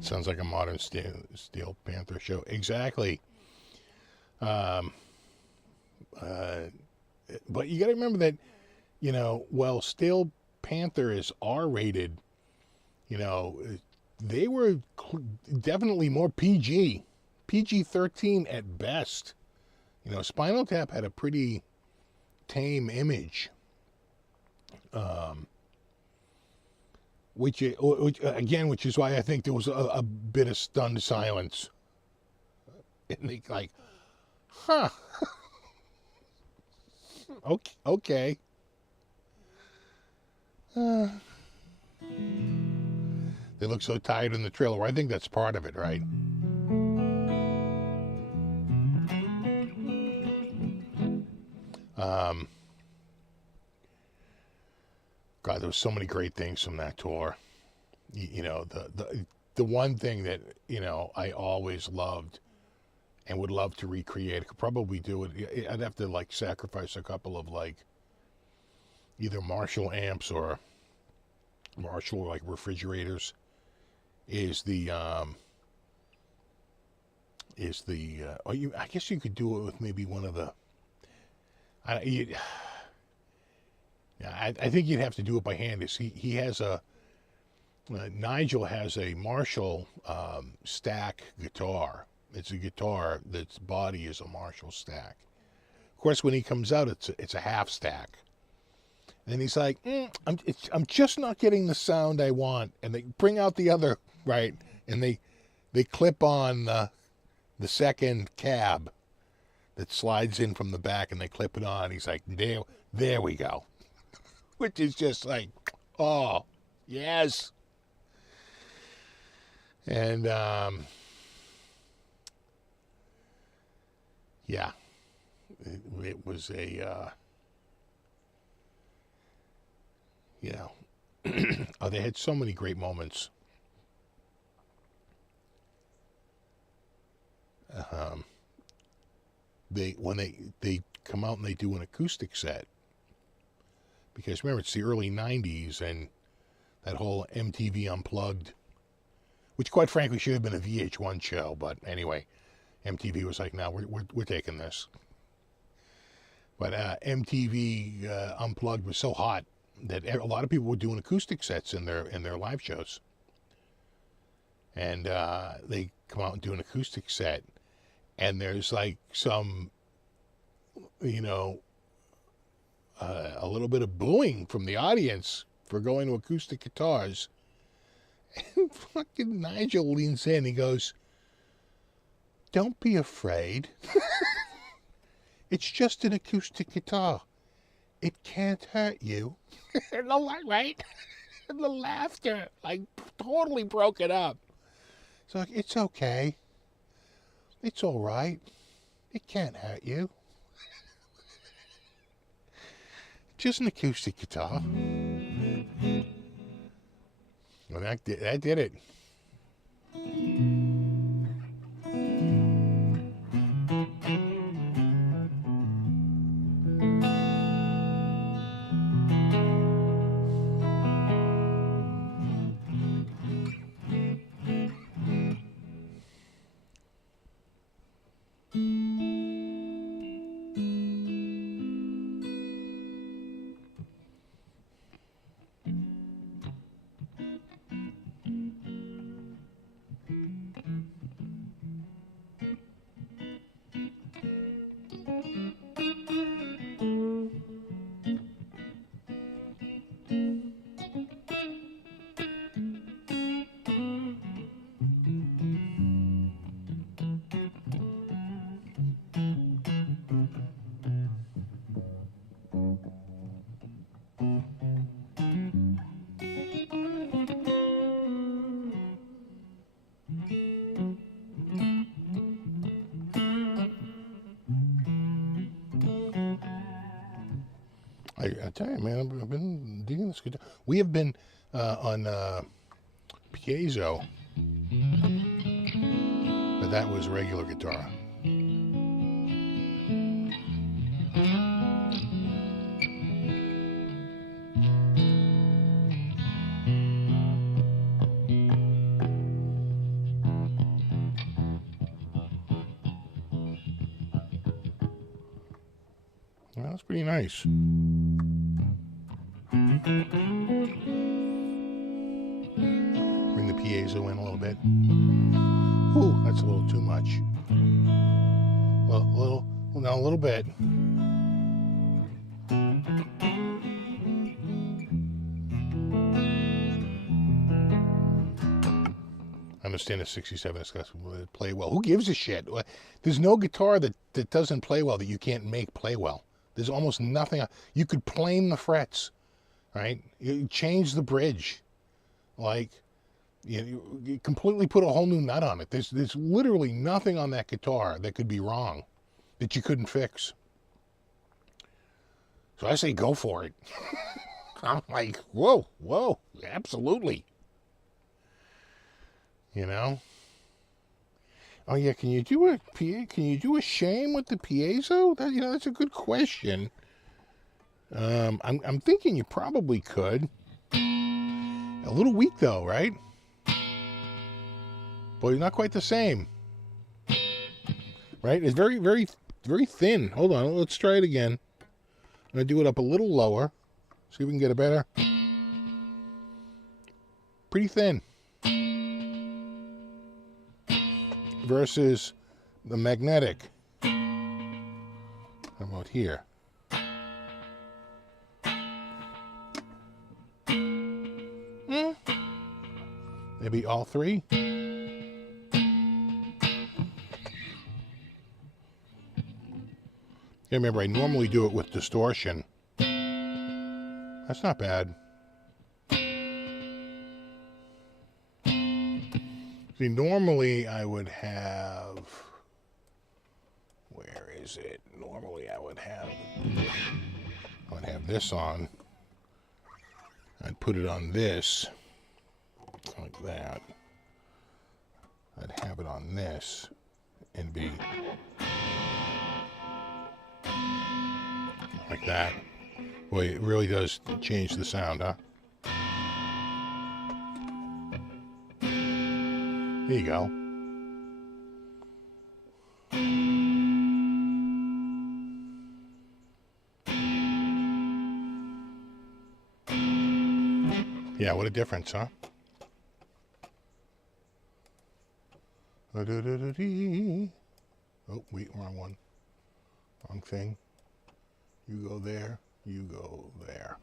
Sounds like a modern Steel Panther show. Exactly. But you got to remember that, you know, while Steel Panther is R-rated, you know, they were definitely more PG. PG-13 at best. You know, Spinal Tap had a pretty tame image. Which is why I think there was a bit of stunned silence. And they like, huh. Okay. They look so tired in the trailer. Well, I think that's part of it, right? God, there was so many great things from that tour. You know, the one thing that, you know, I always loved and would love to recreate. I could probably do it. I'd have to like sacrifice a couple of like either Marshall amps or Marshall like refrigerators. I guess you could do it with maybe one of the I think you'd have to do it by hand. He has Nigel has a Marshall stack guitar. It's a guitar that's body is a Marshall stack. Of course, when he comes out, it's a half stack. And he's like, I'm just not getting the sound I want. And they bring out the other, right, and they clip on the second cab that slides in from the back, and they clip it on. He's like, there we go. Which is just like, oh, yes. And, yeah, it was a, you know, oh, they had so many great moments. When they come out and they do an acoustic set, because remember, it's the early 90s, and that whole MTV Unplugged, which quite frankly should have been a VH1 show, but anyway, MTV was like, no, we're taking this. But MTV Unplugged was so hot that a lot of people were doing acoustic sets in their live shows. And they come out and do an acoustic set, and there's like some, you know, a little bit of booing from the audience for going to acoustic guitars. And fucking Nigel leans in, he goes, don't be afraid. It's just an acoustic guitar. It can't hurt you. And right? And the laughter, like, totally broke it up. It's like, it's okay. It's all right. It can't hurt you. Just an acoustic guitar. Well, that did it. I tell you, man, I've been digging this guitar. We have been on piezo, but that was regular guitar. Well, that's pretty nice. Bring the piezo in a little bit. Ooh, that's a little too much. Well, a little bit. I understand the 67 is going to play well. Who gives a shit? There's no guitar that doesn't play well that you can't make play well. There's almost nothing. You could plane the frets, right? You change the bridge. Like, you completely put a whole new nut on it. There's literally nothing on that guitar that could be wrong that you couldn't fix. So I say go for it. I'm like, whoa, absolutely. You know? Oh yeah, can you do a shame with the piezo? That's a good question. I'm thinking you probably could. A little weak though, right? Boy, not quite the same. Right? It's very, very, very thin. Hold on, let's try it again. going to do it up a little lower. See if we can get it better. Pretty thin. Versus the magnetic. How about here? Maybe all three? Remember, I normally do it with distortion. That's not bad. See, normally I would have... Where is it? Normally I would have this on. I'd put it on this. Like that. I'd have it on this and be like that. Boy, it really does change the sound, huh? There you go. Yeah, what a difference, huh? Oh, wait, wrong one. Wrong thing. You go there, you go there.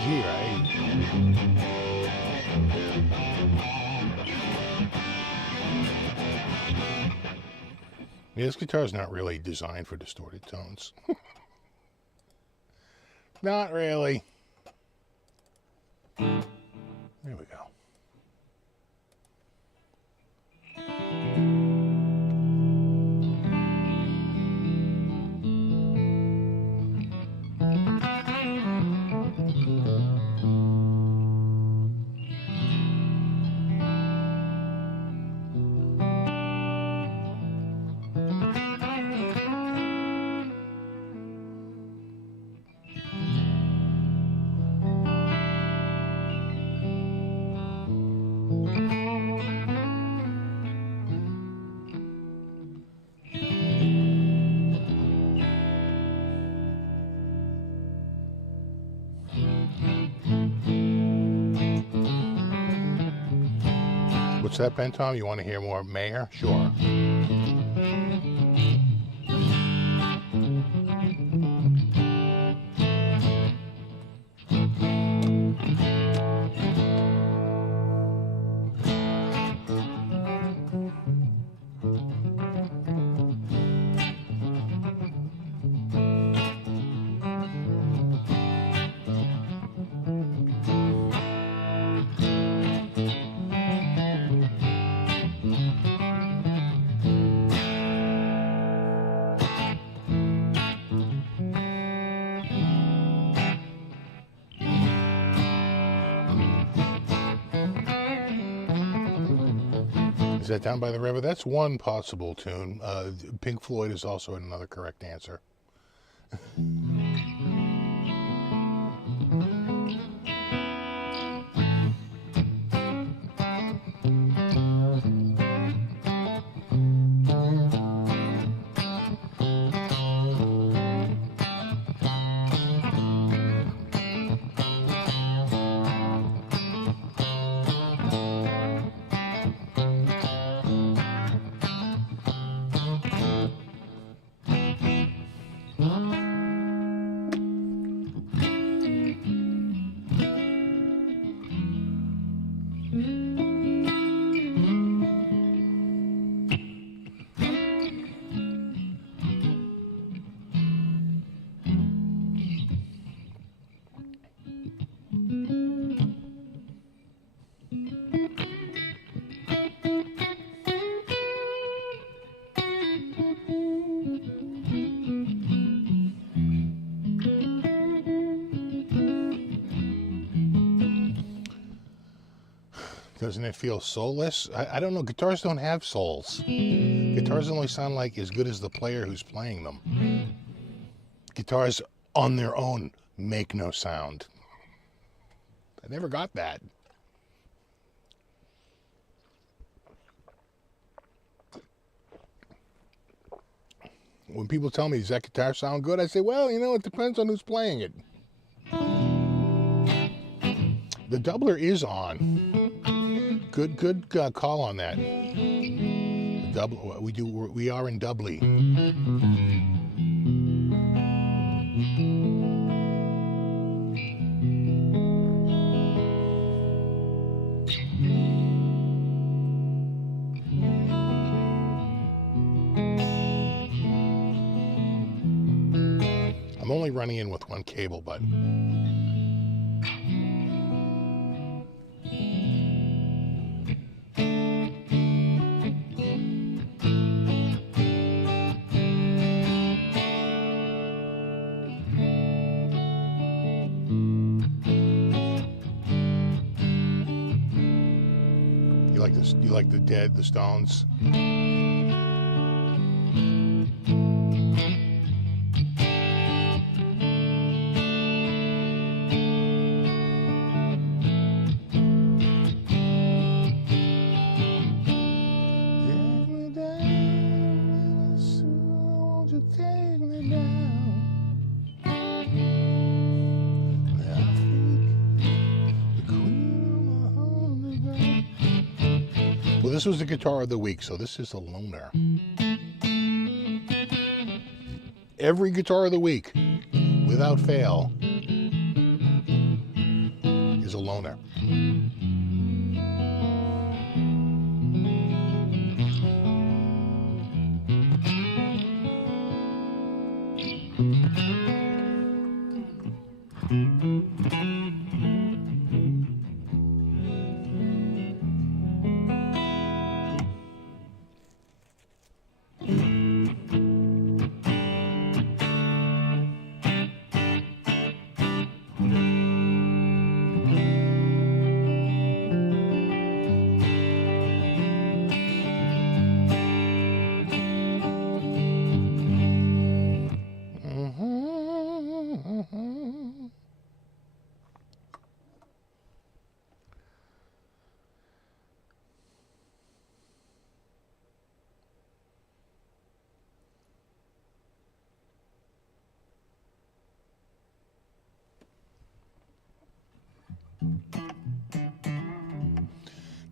G, right? Yeah, this guitar is not really designed for distorted tones. Not really. There we go. What's that, Ben Tom? You want to hear more Mayer? Sure. Is that Down by the River? That's one possible tune. Pink Floyd is also another correct answer. Doesn't it feel soulless? I don't know. Guitars don't have souls. Guitars only sound like as good as the player who's playing them. Guitars on their own make no sound. I never got that. When people tell me, does that guitar sound good? I say, well, you know, it depends on who's playing it. The doubler is on. Good call on that. The double, we are in doubly. I'm only running in with one cable, but you like the Dead, the Stones? Well, this was the guitar of the week, so this is a loner. Every guitar of the week, without fail, is a loner.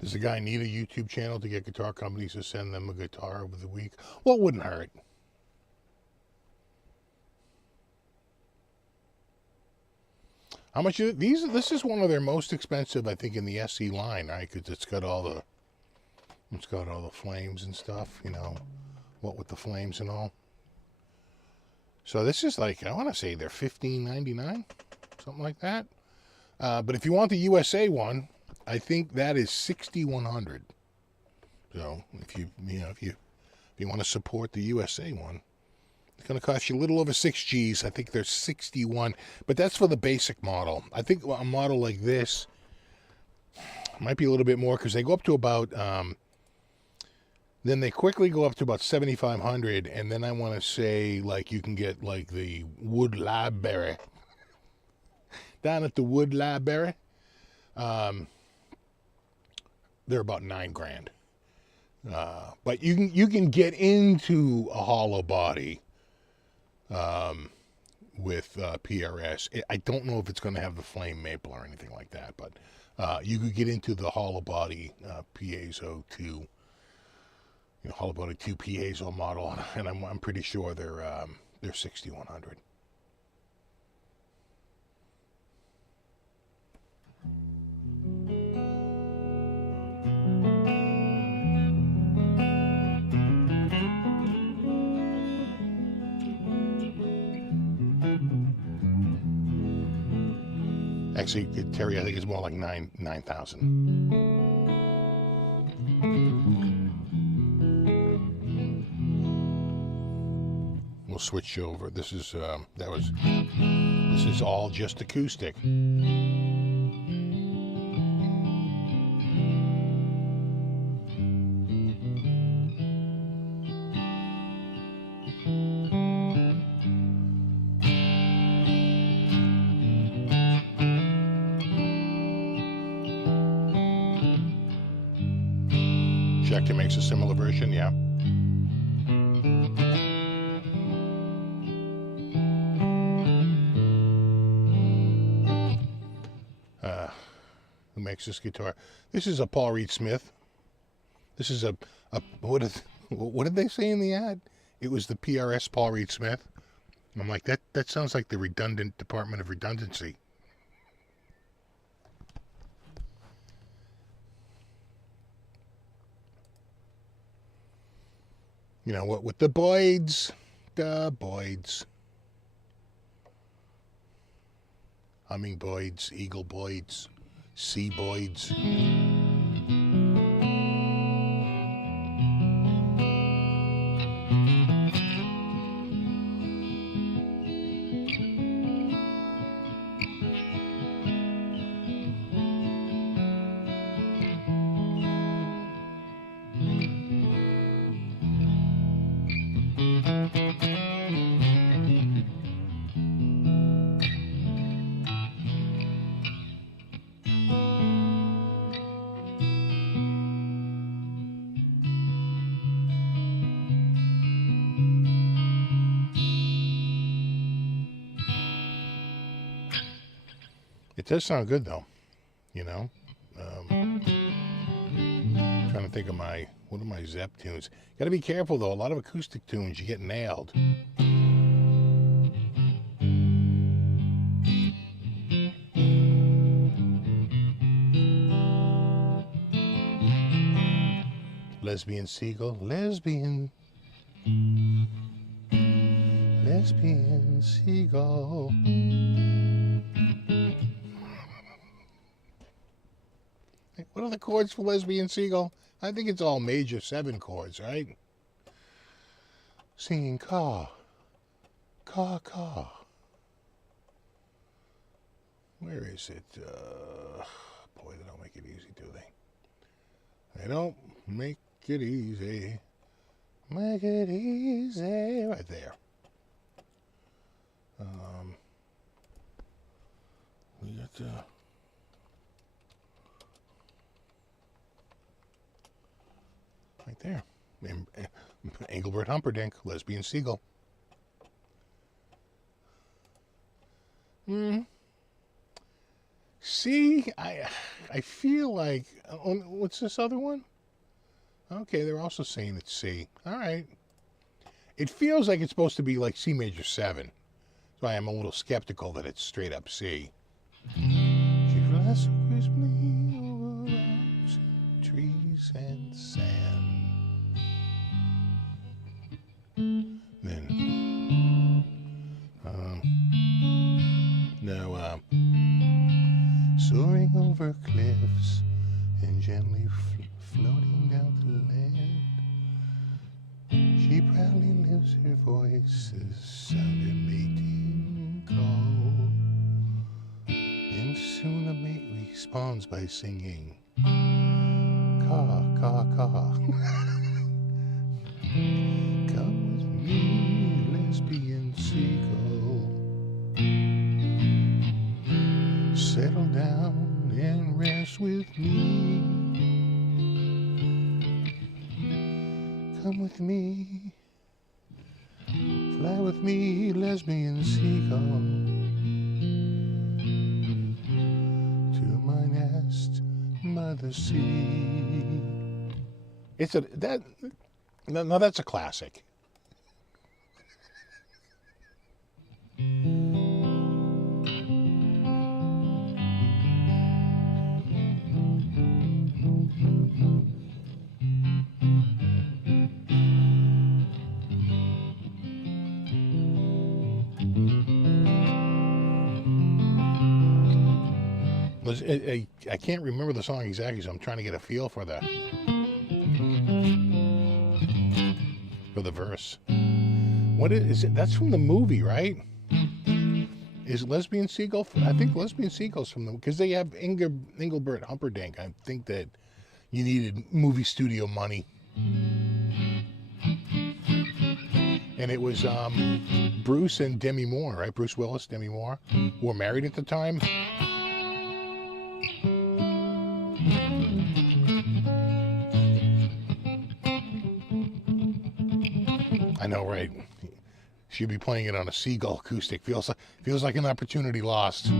Does the guy need a YouTube channel to get guitar companies to send them a guitar over the week? Well, it wouldn't hurt. How much is it? This is one of their most expensive, I think, in the SE line, right? Because it's got all the flames and stuff, you know, what with the flames and all. So this is like, I want to say they're $15.99, something like that. But if you want the USA one, I think that is $6,100. So if you want to support the USA one, it's going to cost you a little over $6 I think they're 61, but that's for the basic model. I think a model like this might be a little bit more because they go up to about, then they quickly go up to about 7,500, and then I want to say like you can get like the Wood Library down at the Wood Library. They're about $9,000. But you can get into a Hollowbody with PRS. I don't know if it's going to have the flame maple or anything like that, but you could get into the Hollowbody Piezo 2, Hollowbody 2 Piezo model, and I'm pretty sure they're 6,100. Actually, Terry, I think it's more like 9,000. We'll switch over. This is this is all just acoustic. Projector makes a similar version, yeah. Who makes this guitar? This is a Paul Reed Smith. This is a what did they say in the ad? It was the PRS Paul Reed Smith. I'm like, that sounds like the redundant Department of Redundancy. You know what? With the Boyds, humming Boyds, eagle Boyds, sea Boyds. It does sound good though, you know. Trying to think of what are my Zepp tunes. Got to be careful though. A lot of acoustic tunes you get nailed. Lesbian Seagull, lesbian seagull. What are the chords for Lesbian Seagull? I think it's all major 7 chords, right? Singing caw, caw, caw. Where is it? Boy, they don't make it easy, do they? They don't make it easy. Make it easy. Right there. We got right there. Engelbert Humperdinck, Lesbian Seagull. See, I feel like, what's this other one? Okay, they're also saying it's C. All right. It feels like it's supposed to be like C major 7. So I am a little skeptical that it's straight up C. She flies so crisply over rocks, trees, and sand. Then, soaring over cliffs and gently floating down to land, she proudly lifts her voice as sound a mating call. And soon a mate responds by singing, caw, caw, caw. Come with me, lesbian seagull. Settle down and rest with me. Come with me. Fly with me, lesbian seagull. To my nest by the sea. Now that's a classic. I can't remember the song exactly, so I'm trying to get a feel for the verse. What is it? That's from the movie, right? Is Lesbian Seagull? I think Lesbian Seagull's from because they have Engelbert Humperdinck. I think that you needed movie studio money, and it was Bruce and Demi Moore, right? Bruce Willis, Demi Moore, who were married at the time. I know, right? She'd be playing it on a Seagull acoustic. Feels like an opportunity lost.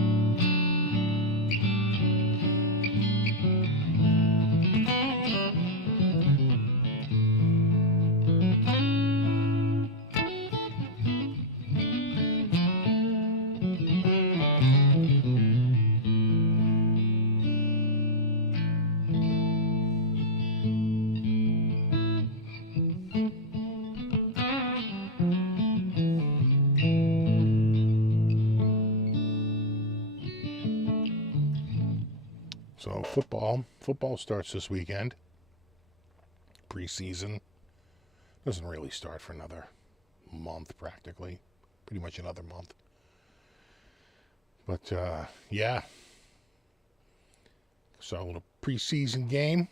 So football starts this weekend. Preseason doesn't really start for another month, practically. Pretty much another month. But yeah. So a little preseason game.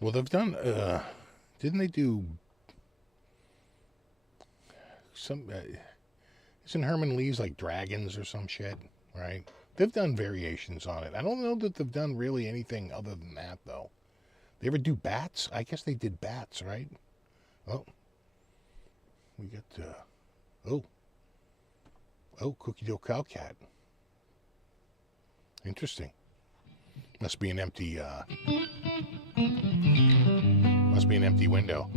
Well, they've done, didn't they do some, isn't Herman Lee's like Dragons or some shit, right? They've done variations on it. I don't know that they've done really anything other than that, though. They ever do bats? I guess they did bats, right? Oh. We got, oh, Cookie Dough Cowcat. Interesting. Must be an empty window.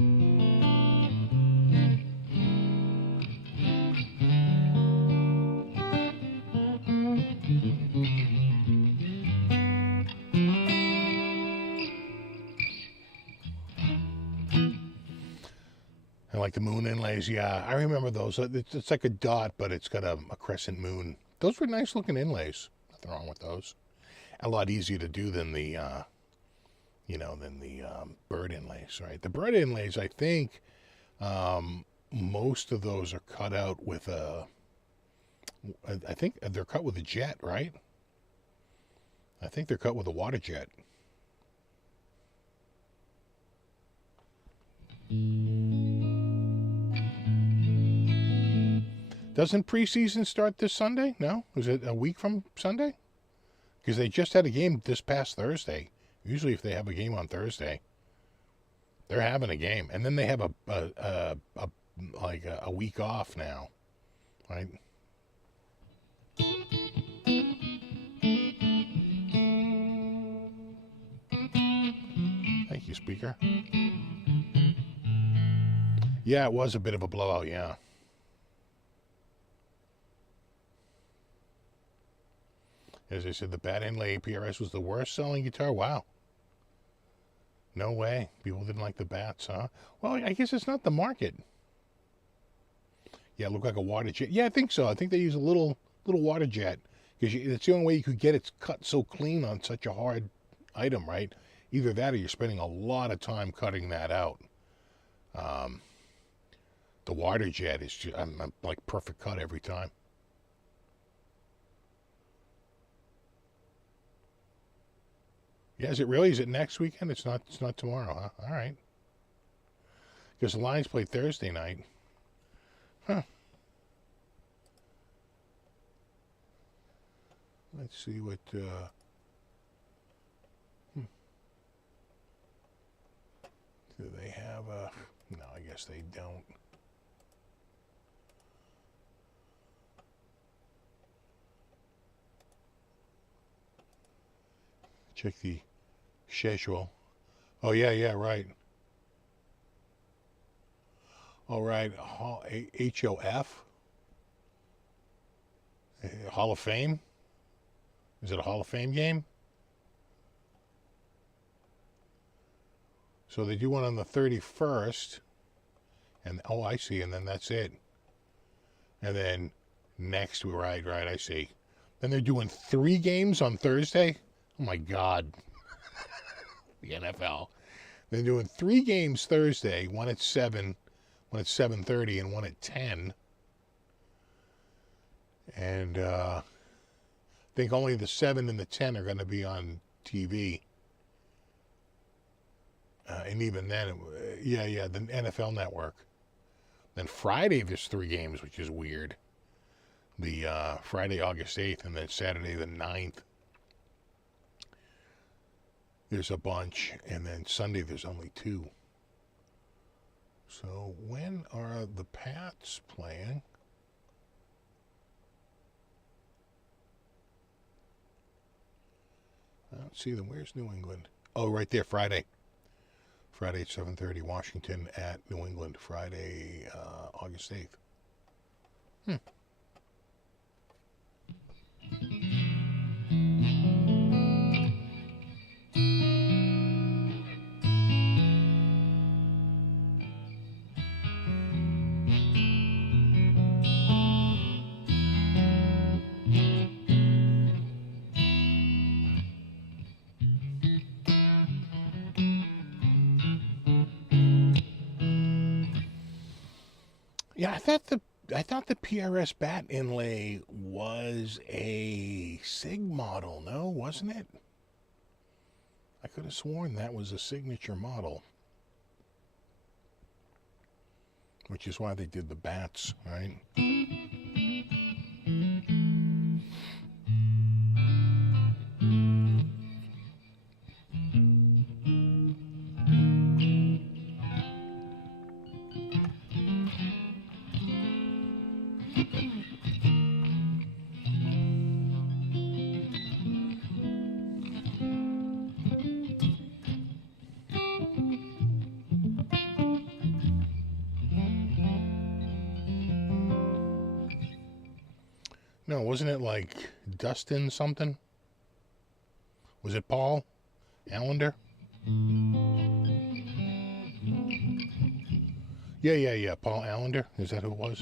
I like the moon inlays. Yeah, I remember those. It's like a dot, but it's got a crescent moon. Those were nice looking inlays. Nothing wrong with those. A lot easier to do than the, bird inlays, right? The bird inlays, I think, most of those are cut out with I think they're cut with a jet, right? I think they're cut with a water jet. Doesn't preseason start this Sunday? No? Is it a week from Sunday? Because they just had a game this past Thursday. Usually if they have a game on Thursday, they're having a game. And then they have a week off now. Right? Thank you, speaker. Yeah, it was a bit of a blowout, yeah. As I said, the Bad Inlay PRS was the worst selling guitar. Wow. No way. People didn't like the bats, huh? Well, I guess it's not the market. Yeah, it looked like a water jet. Yeah, I think so. I think they use a little water jet. Because it's the only way you could get it cut so clean on such a hard item, right? Either that or you're spending a lot of time cutting that out. The water jet is just, I'm like perfect cut every time. Yeah, is it really? Is it next weekend? It's not tomorrow, huh? All right. Because the Lions play Thursday night. Huh. Let's see what do they have no, I guess they don't. Check the schedule. Oh, yeah, right. All right, HOF? Hall of Fame? Is it a Hall of Fame game? So they do one on the 31st. And, oh, I see, and then that's it. And then next, right, I see. Then they're doing 3 games on Thursday? Oh, my God. The NFL. They're doing 3 games Thursday, one at 7, one at 7:30, and one at 10. And think only the 7 and the 10 are going to be on TV. And even then, the NFL Network. Then Friday, there's 3 games, which is weird. The Friday, August 8th, and then Saturday, the 9th. There's a bunch, and then Sunday, there's only 2. So when are the Pats playing? I don't see them. Where's New England? Oh, right there, Friday. Friday at 7:30, Washington at New England. Friday, August 8th. Yeah, I thought the PRS bat inlay was a SIG model. No, wasn't it? I could have sworn that was a signature model. Which is why they did the bats, right? No, wasn't it like Dustin something? Was it Paul Allender? Yeah. Paul Allender. Is that who it was?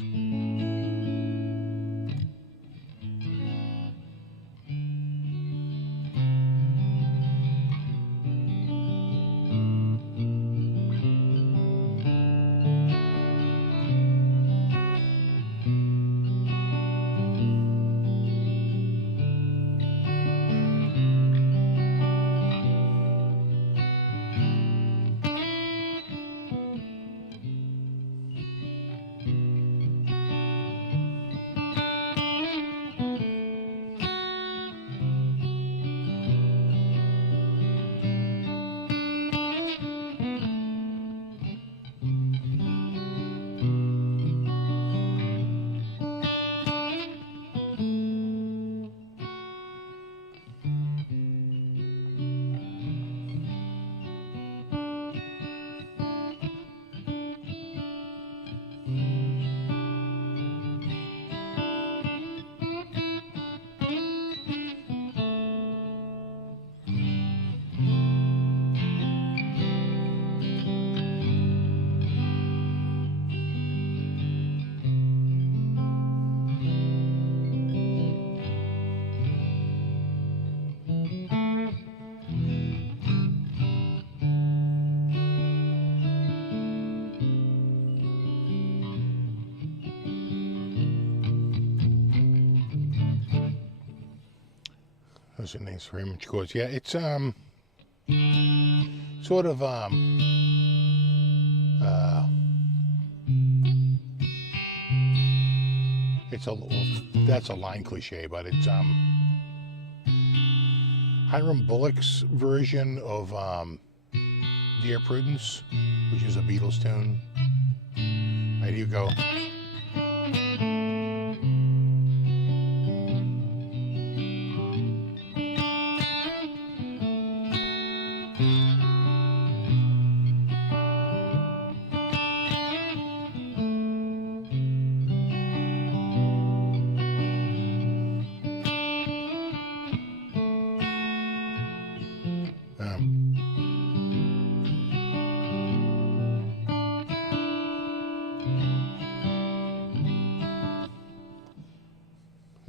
Those are names for image chords. Yeah, it's sort of it's a that's a line cliche, but it's Hiram Bullock's version of Dear Prudence, which is a Beatles tune. Right, here you go.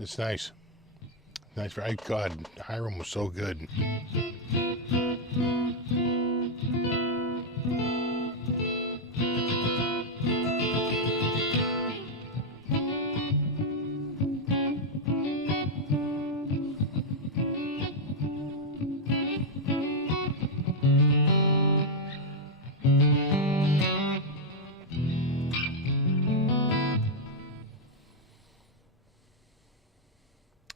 It's nice. Nice. God, Hiram was so good.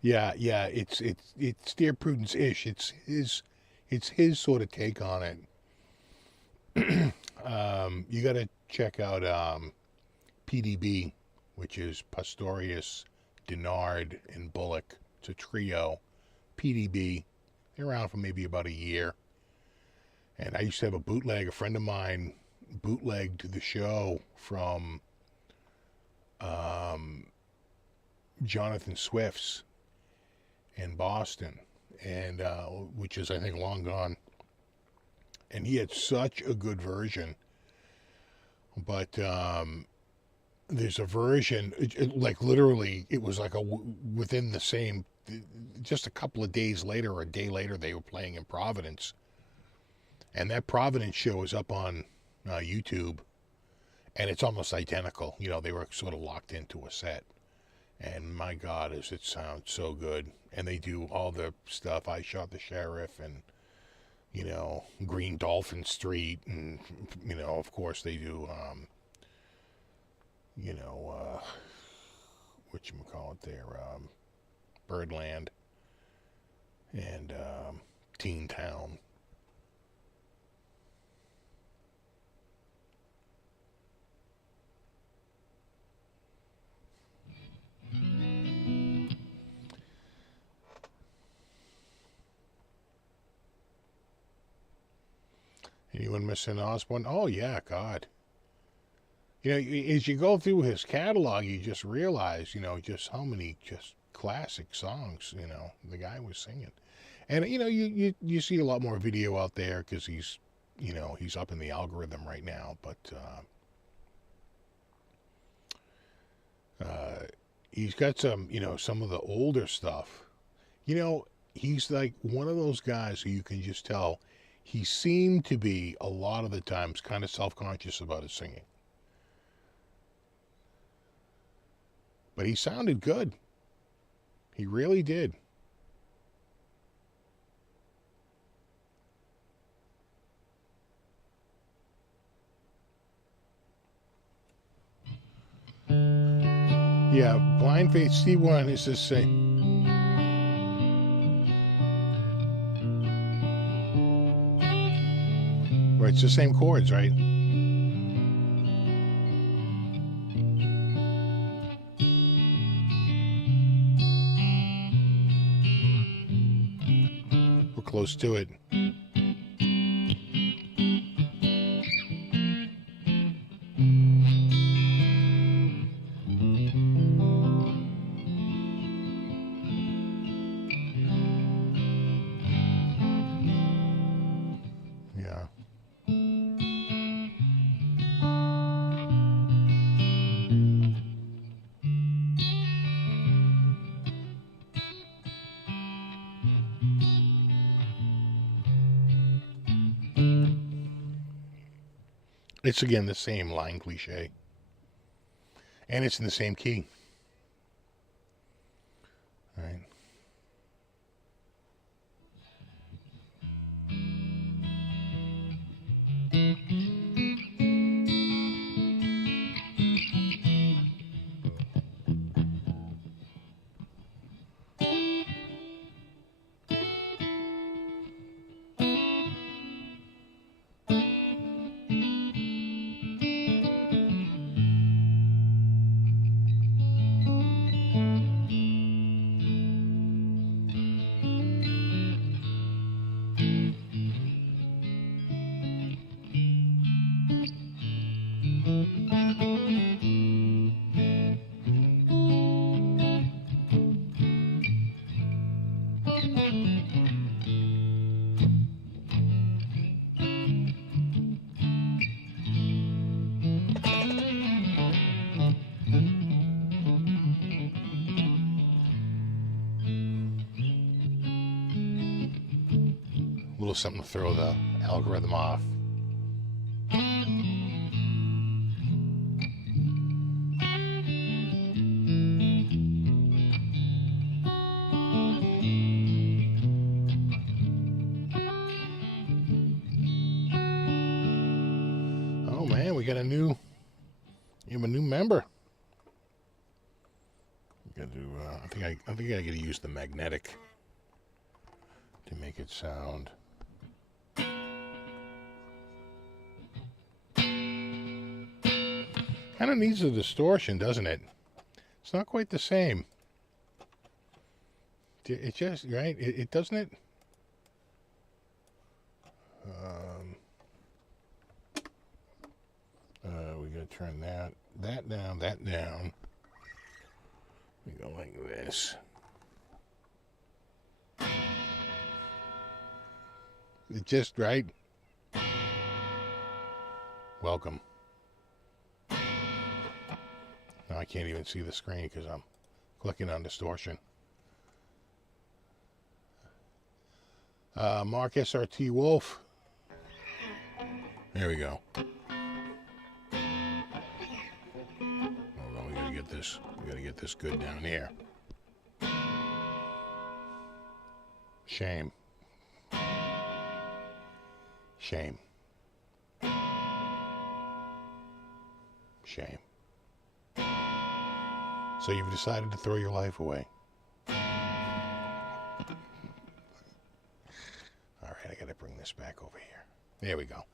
Yeah. It's Dear Prudence-ish. It's his sort of take on it. You got to check out PDB, which is Pastorius, Denard, and Bullock. It's a trio. PDB. They're around for maybe about a year. And I used to have a friend of mine bootlegged the show from Jonathan Swift's in Boston, and which is, I think, long gone. And he had such a good version. But there's a version, like literally, it was like within the same, just a couple of days later or a day later, they were playing in Providence. And that Providence show is up on YouTube, and it's almost identical. You know, they were sort of locked into a set. And my God, does it sound so good. And they do all the stuff, I Shot the Sheriff, and, you know, Green Dolphin Street, and, you know, of course they do, you know, whatchamacallit there, Birdland, and Teen Town. Anyone missing Osborne? Oh, yeah, God. You know, as you go through his catalog, you just realize, you know, just how many just classic songs, you know, the guy was singing. And, you know, you see a lot more video out there because he's, you know, he's up in the algorithm right now. But he's got some, you know, some of the older stuff. You know, he's like one of those guys who you can just tell he seemed to be, a lot of the times, kind of self-conscious about his singing. But he sounded good. He really did. Yeah, Blind Faith C1 is the same. Right, it's the same chords, right? We're close to it. Yeah. It's, again, the same line cliche. And it's in the same key. Right. A little something to throw the algorithm off. Oh man, we have a new member. Gotta do, I think I gotta use the magnetic to make it sound. Kind of needs a distortion, doesn't it? It's not quite the same. It just, right? It doesn't it? We gotta turn that down, that down. We go like this. It just, right? Welcome. Now I can't even see the screen because I'm clicking on distortion. Mark SRT Wolf. There we go. Hold on, we gotta get this. We gotta get this good down here. Shame. Shame. Shame. So you've decided to throw your life away. All right, I gotta bring this back over here. There we go.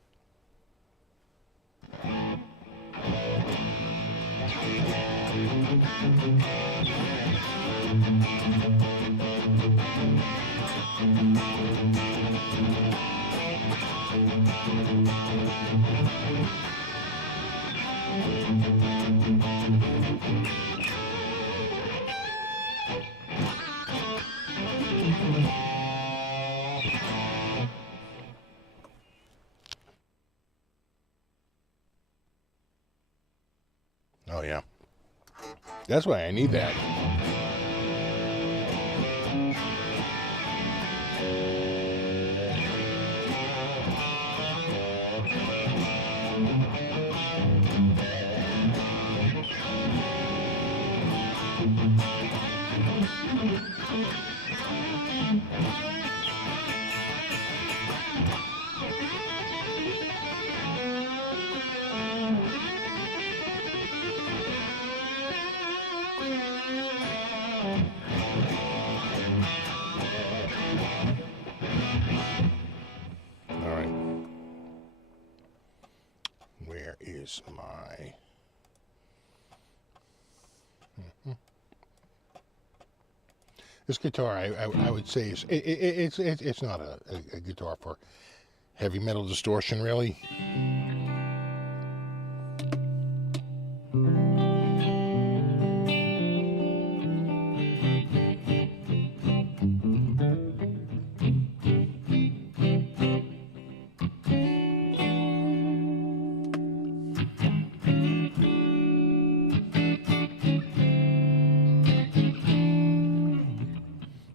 Oh yeah. That's why I need that. Is my this guitar I would say is it's not a guitar for heavy metal distortion really.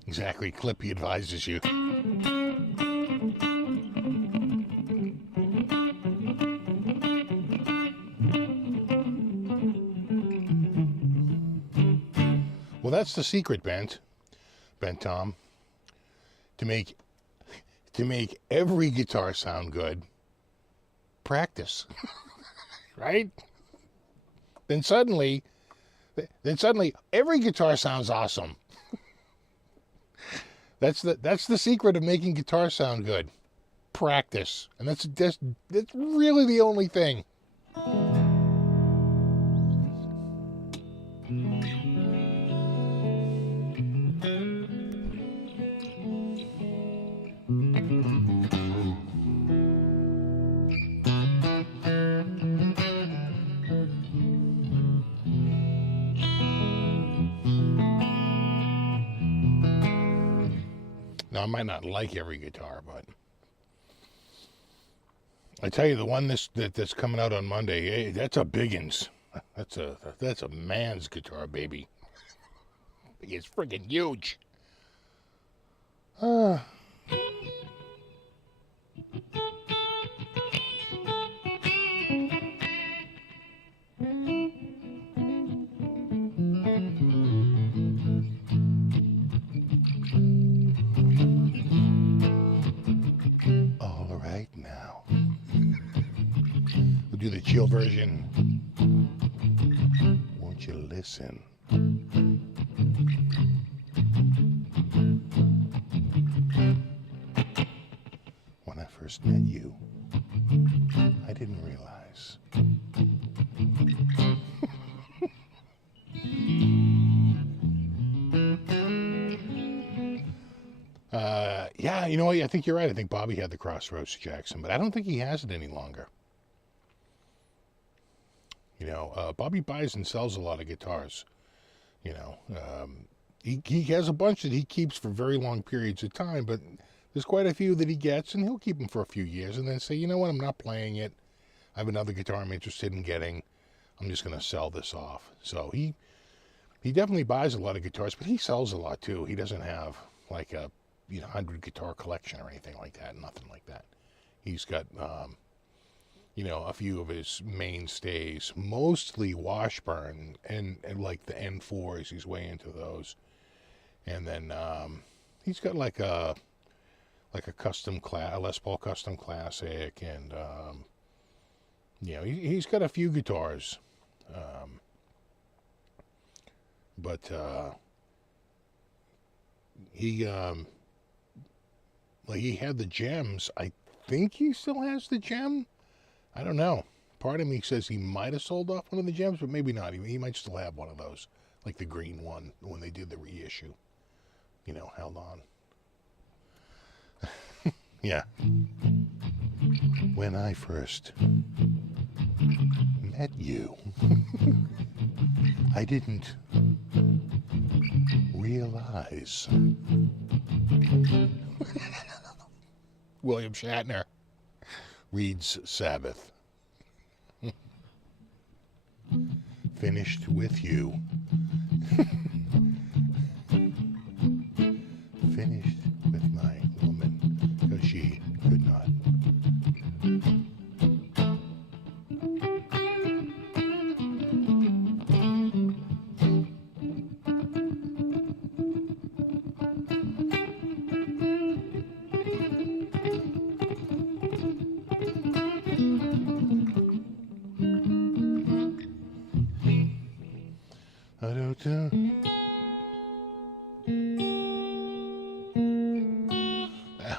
Exactly, Clippy advises you. Well, that's the secret, Bent Tom, to make every guitar sound good. Practice, right? Then suddenly every guitar sounds awesome. That's the secret of making guitar sound good. Practice. And that's really the only thing. Now, I might not like every guitar, but I tell you, the one that's coming out on Monday, hey, that's a biggins. That's a man's guitar, baby. It's freaking huge. All right now. We'll do the chill version. Won't you listen? first met you, I didn't realize. Yeah, you know what? I think you're right. I think Bobby had the Crossroads Jackson, but I don't think he has it any longer. You know, Bobby buys and sells a lot of guitars. You know, he has a bunch that he keeps for very long periods of time, but there's quite a few that he gets, and he'll keep them for a few years, and then say, you know what, I'm not playing it. I have another guitar I'm interested in getting. I'm just going to sell this off. So he definitely buys a lot of guitars, but he sells a lot too. He doesn't have like a 100 guitar collection or anything like that. Nothing like that. He's got a few of his mainstays, mostly Washburn and like the N4s. He's way into those, and then he's got like a custom a Les Paul custom classic, and he's got a few guitars, but he had the Gems. I think he still has the Gem. I don't know. Part of me says he might have sold off one of the Gems, but maybe not. He might still have one of those, like the green one when they did the reissue. Held on. Yeah. When I first met you, I didn't realize. William Shatner reads Sabbath. Finished with you. Finished with my woman, because she could not.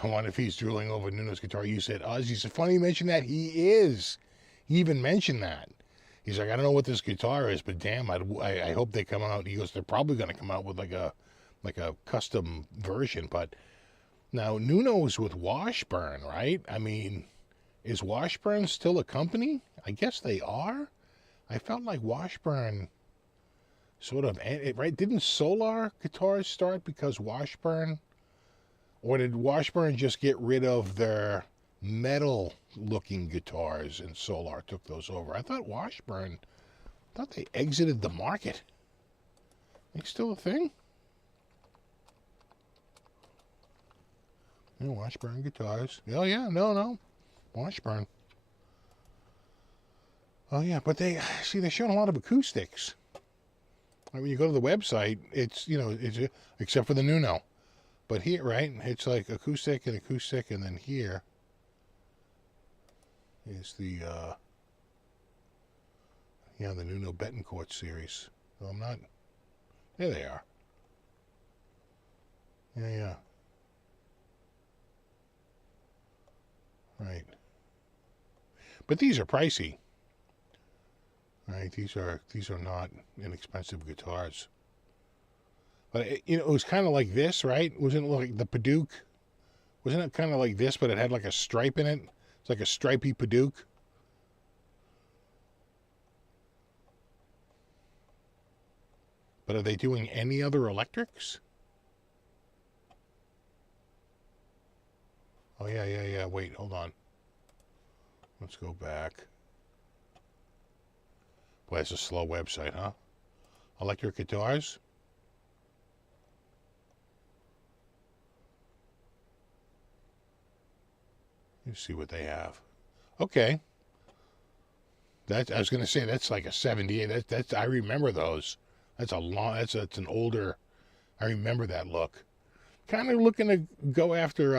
I wonder if he's drooling over Nuno's guitar. You said, Ozzy, it's funny you mentioned that. He is. He even mentioned that. He's like, I don't know what this guitar is, but damn, I hope they come out. He goes, they're probably going to come out with like a custom version. But now Nuno's with Washburn, right? I mean, is Washburn still a company? I guess they are. I felt like Washburn sort of, right? Didn't Solar Guitars start because Washburn? Or did Washburn just get rid of their metal-looking guitars and Solar took those over? I thought they exited the market. Are they still a thing? Yeah, Washburn guitars. Oh, yeah, no. Washburn. Oh, yeah, but they're showing a lot of acoustics. When you go to the website, it's except for the Nuno. But here, right, it's like acoustic, and then here is the Nuno Betancourt series. No, I'm not. There they are. Yeah. Right. But these are pricey. Right, these are not inexpensive guitars. But it was kind of like this, right? Wasn't it like the Paduke? Wasn't it kind of like this, but it had like a stripe in it? It's like a stripy Paduke. But are they doing any other electrics? Oh, yeah. Wait, hold on. Let's go back. Boy, it's a slow website, huh? Electric guitars? Let's see what they have. Okay. I was going to say, that's like a 78. That's I remember those. That's an older, I remember that look. Kind of looking to go after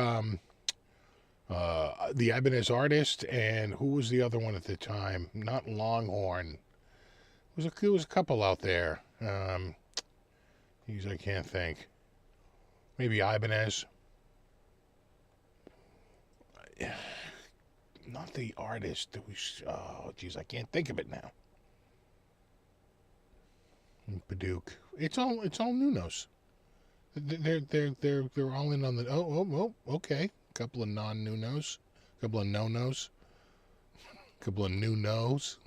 the Ibanez Artist, and who was the other one at the time? Not Longhorn. There was a couple out there. I can't think. Maybe Ibanez. not the artist. It was, oh, geez, I can't think of it now. Paduke. It's all Nunos. They're all in on the. Oh, okay. Couple of non-Nunos, couple of no-nos, couple of new nos.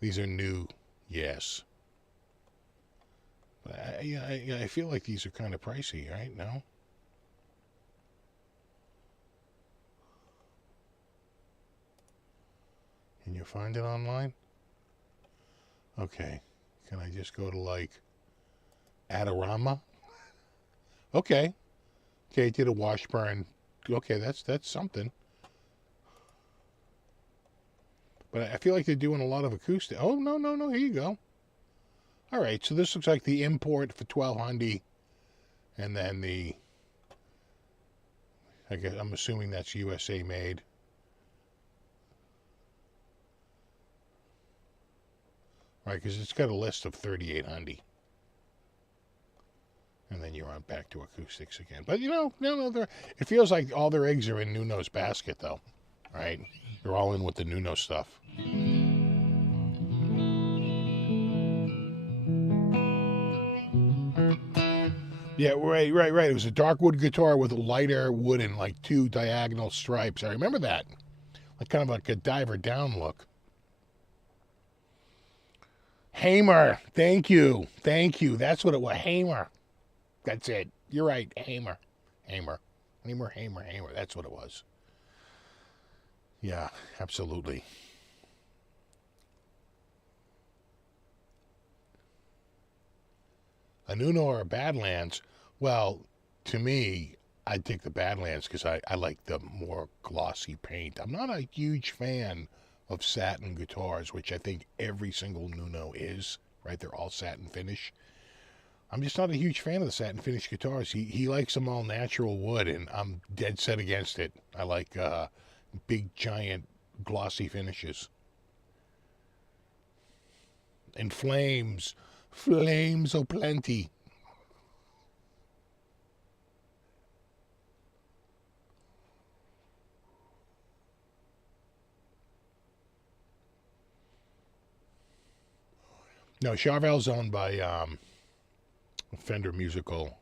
These are new, yes. But I feel like these are kind of pricey, right? No? Can you find it online? Okay. Can I just go to, like, Adorama? Okay. Okay, did a Washburn. Okay, that's something. But I feel like they're doing a lot of acoustic. Oh, no. Here you go. All right, so this looks like the import for 1200, and then I guess I'm assuming that's USA made. Right, because it's got a list of 3800. And then you're on back to acoustics again. But, no, it feels like all their eggs are in Nuno's basket, though. Right? They're all in with the Nuno stuff. Yeah, right. It was a dark wood guitar with a lighter wood and, like, 2 diagonal stripes. I remember that. Like, kind of like a diver down look. Hamer. Thank you. That's what it was. Hamer. That's it. You're right. Hamer. That's what it was. Yeah, absolutely. A Nuno or a Badlands? Well, to me, I'd take the Badlands because I like the more glossy paint. I'm not a huge fan of satin guitars, which I think every single Nuno is, right? They're all satin finish. I'm just not a huge fan of the satin finish guitars. He likes them all natural wood, and I'm dead set against it. I like big, giant, glossy finishes. And flames oh plenty. No, Charvel's owned by Fender Musical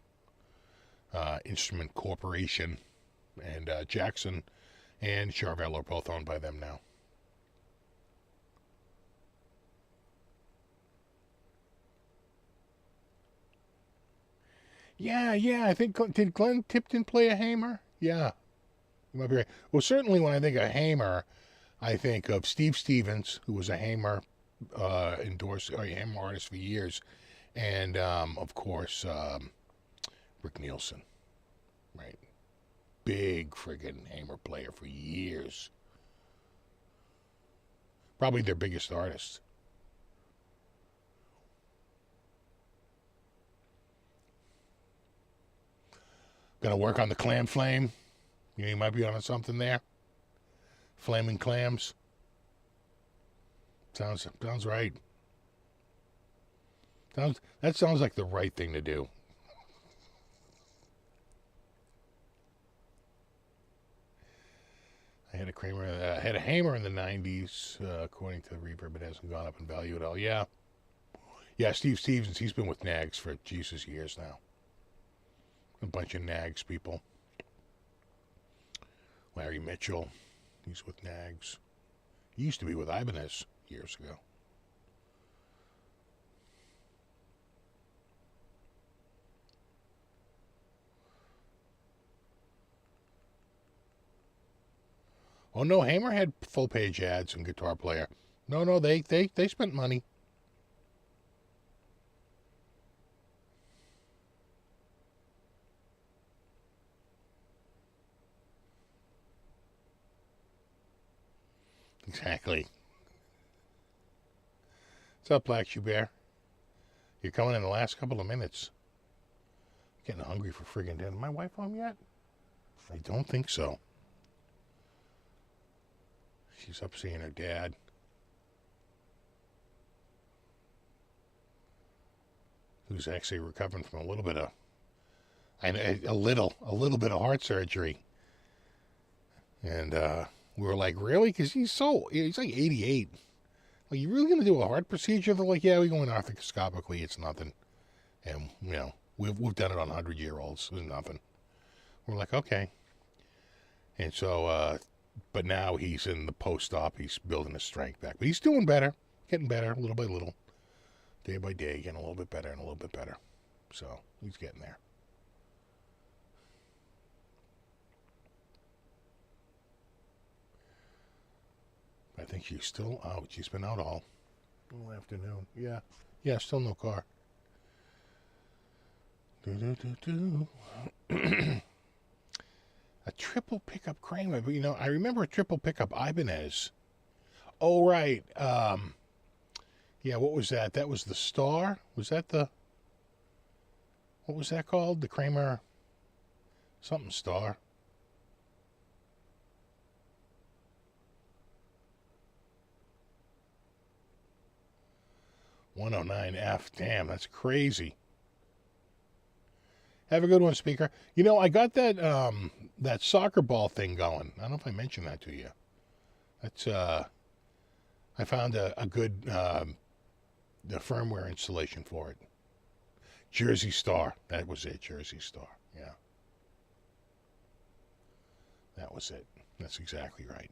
Instrument Corporation, and Jackson and Charvel are both owned by them now. Yeah, I think, did Glenn Tipton play a Hamer? Yeah, you might be right. Well, certainly when I think of Hamer, I think of Steve Stevens, who was a Hamer Hamer artist for years, and of course Rick Nielsen, right? Big friggin' Hamer player for years. Probably their biggest artist. Gonna work on the clam flame. You might be on something there. Flaming clams. Sounds right. That sounds like the right thing to do. I had a Hamer in the 90s, according to the Reverb. It hasn't gone up in value at all. Yeah, Steve Stevens, he's been with Nags for Jesus years now. A bunch of Nags people. Larry Mitchell, he's with Nags. He used to be with Ibanez years ago. Oh no, Hamer had full page ads and Guitar Player. No, they spent money. Exactly. What's up, Black Shoe Bear? You're coming in the last couple of minutes. Getting hungry for friggin' dinner. My wife home yet? I don't think so. She's up seeing her dad. Who's actually recovering from a little bit of And a little bit of heart surgery. And we were like, really? Because he's like 88. Like, you really going to do a heart procedure? They're like, yeah, we go in arthroscopically. It's nothing. And, you know, we've done it on 100-year-olds. It's nothing. We're like, okay. And so, but now he's in the post-op. He's building his strength back. But he's doing better. Getting better, little by little. Day by day, getting a little bit better and a little bit better. So, he's getting there. I think she's still out. She's been out all afternoon. Yeah. Yeah, still no car. A triple pickup Kramer. But, you know, I remember a triple pickup Ibanez. Oh, right. Yeah, what was that? That was the Star? Was that the... What was that called? The Kramer... Something Star. $109F. Damn, that's crazy. Have a good one, speaker. You know, I got that that soccer ball thing going. I don't know if I mentioned that to you. That's I found a good the firmware installation for it. Jersey Star. That was it. Jersey Star. Yeah. That was it. That's exactly right.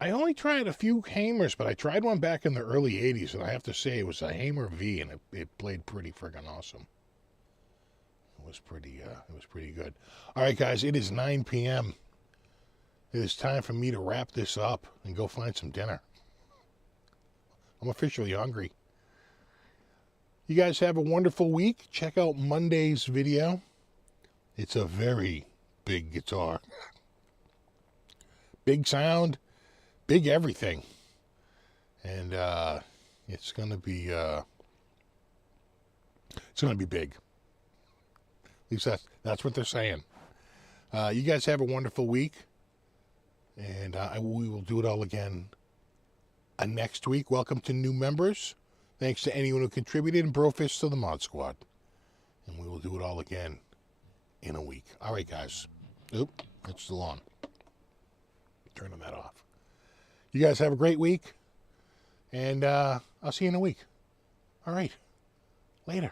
I only tried a few Hamers, but I tried one back in the early 80s, and I have to say it was a Hamer V, and it played pretty friggin' awesome. It was pretty good. All right, guys, it is 9 p.m. It is time for me to wrap this up and go find some dinner. I'm officially hungry. You guys have a wonderful week. Check out Monday's video. It's a very big guitar. Big sound. Big everything, and it's gonna be big. At least that's what they're saying. You guys have a wonderful week, and we will do it all again next week. Welcome to new members. Thanks to anyone who contributed, and Brofist to the Mod Squad. And we will do it all again in a week. All right, guys. Oop, it's still on. Turning that off. You guys have a great week, and I'll see you in a week. All right. Later.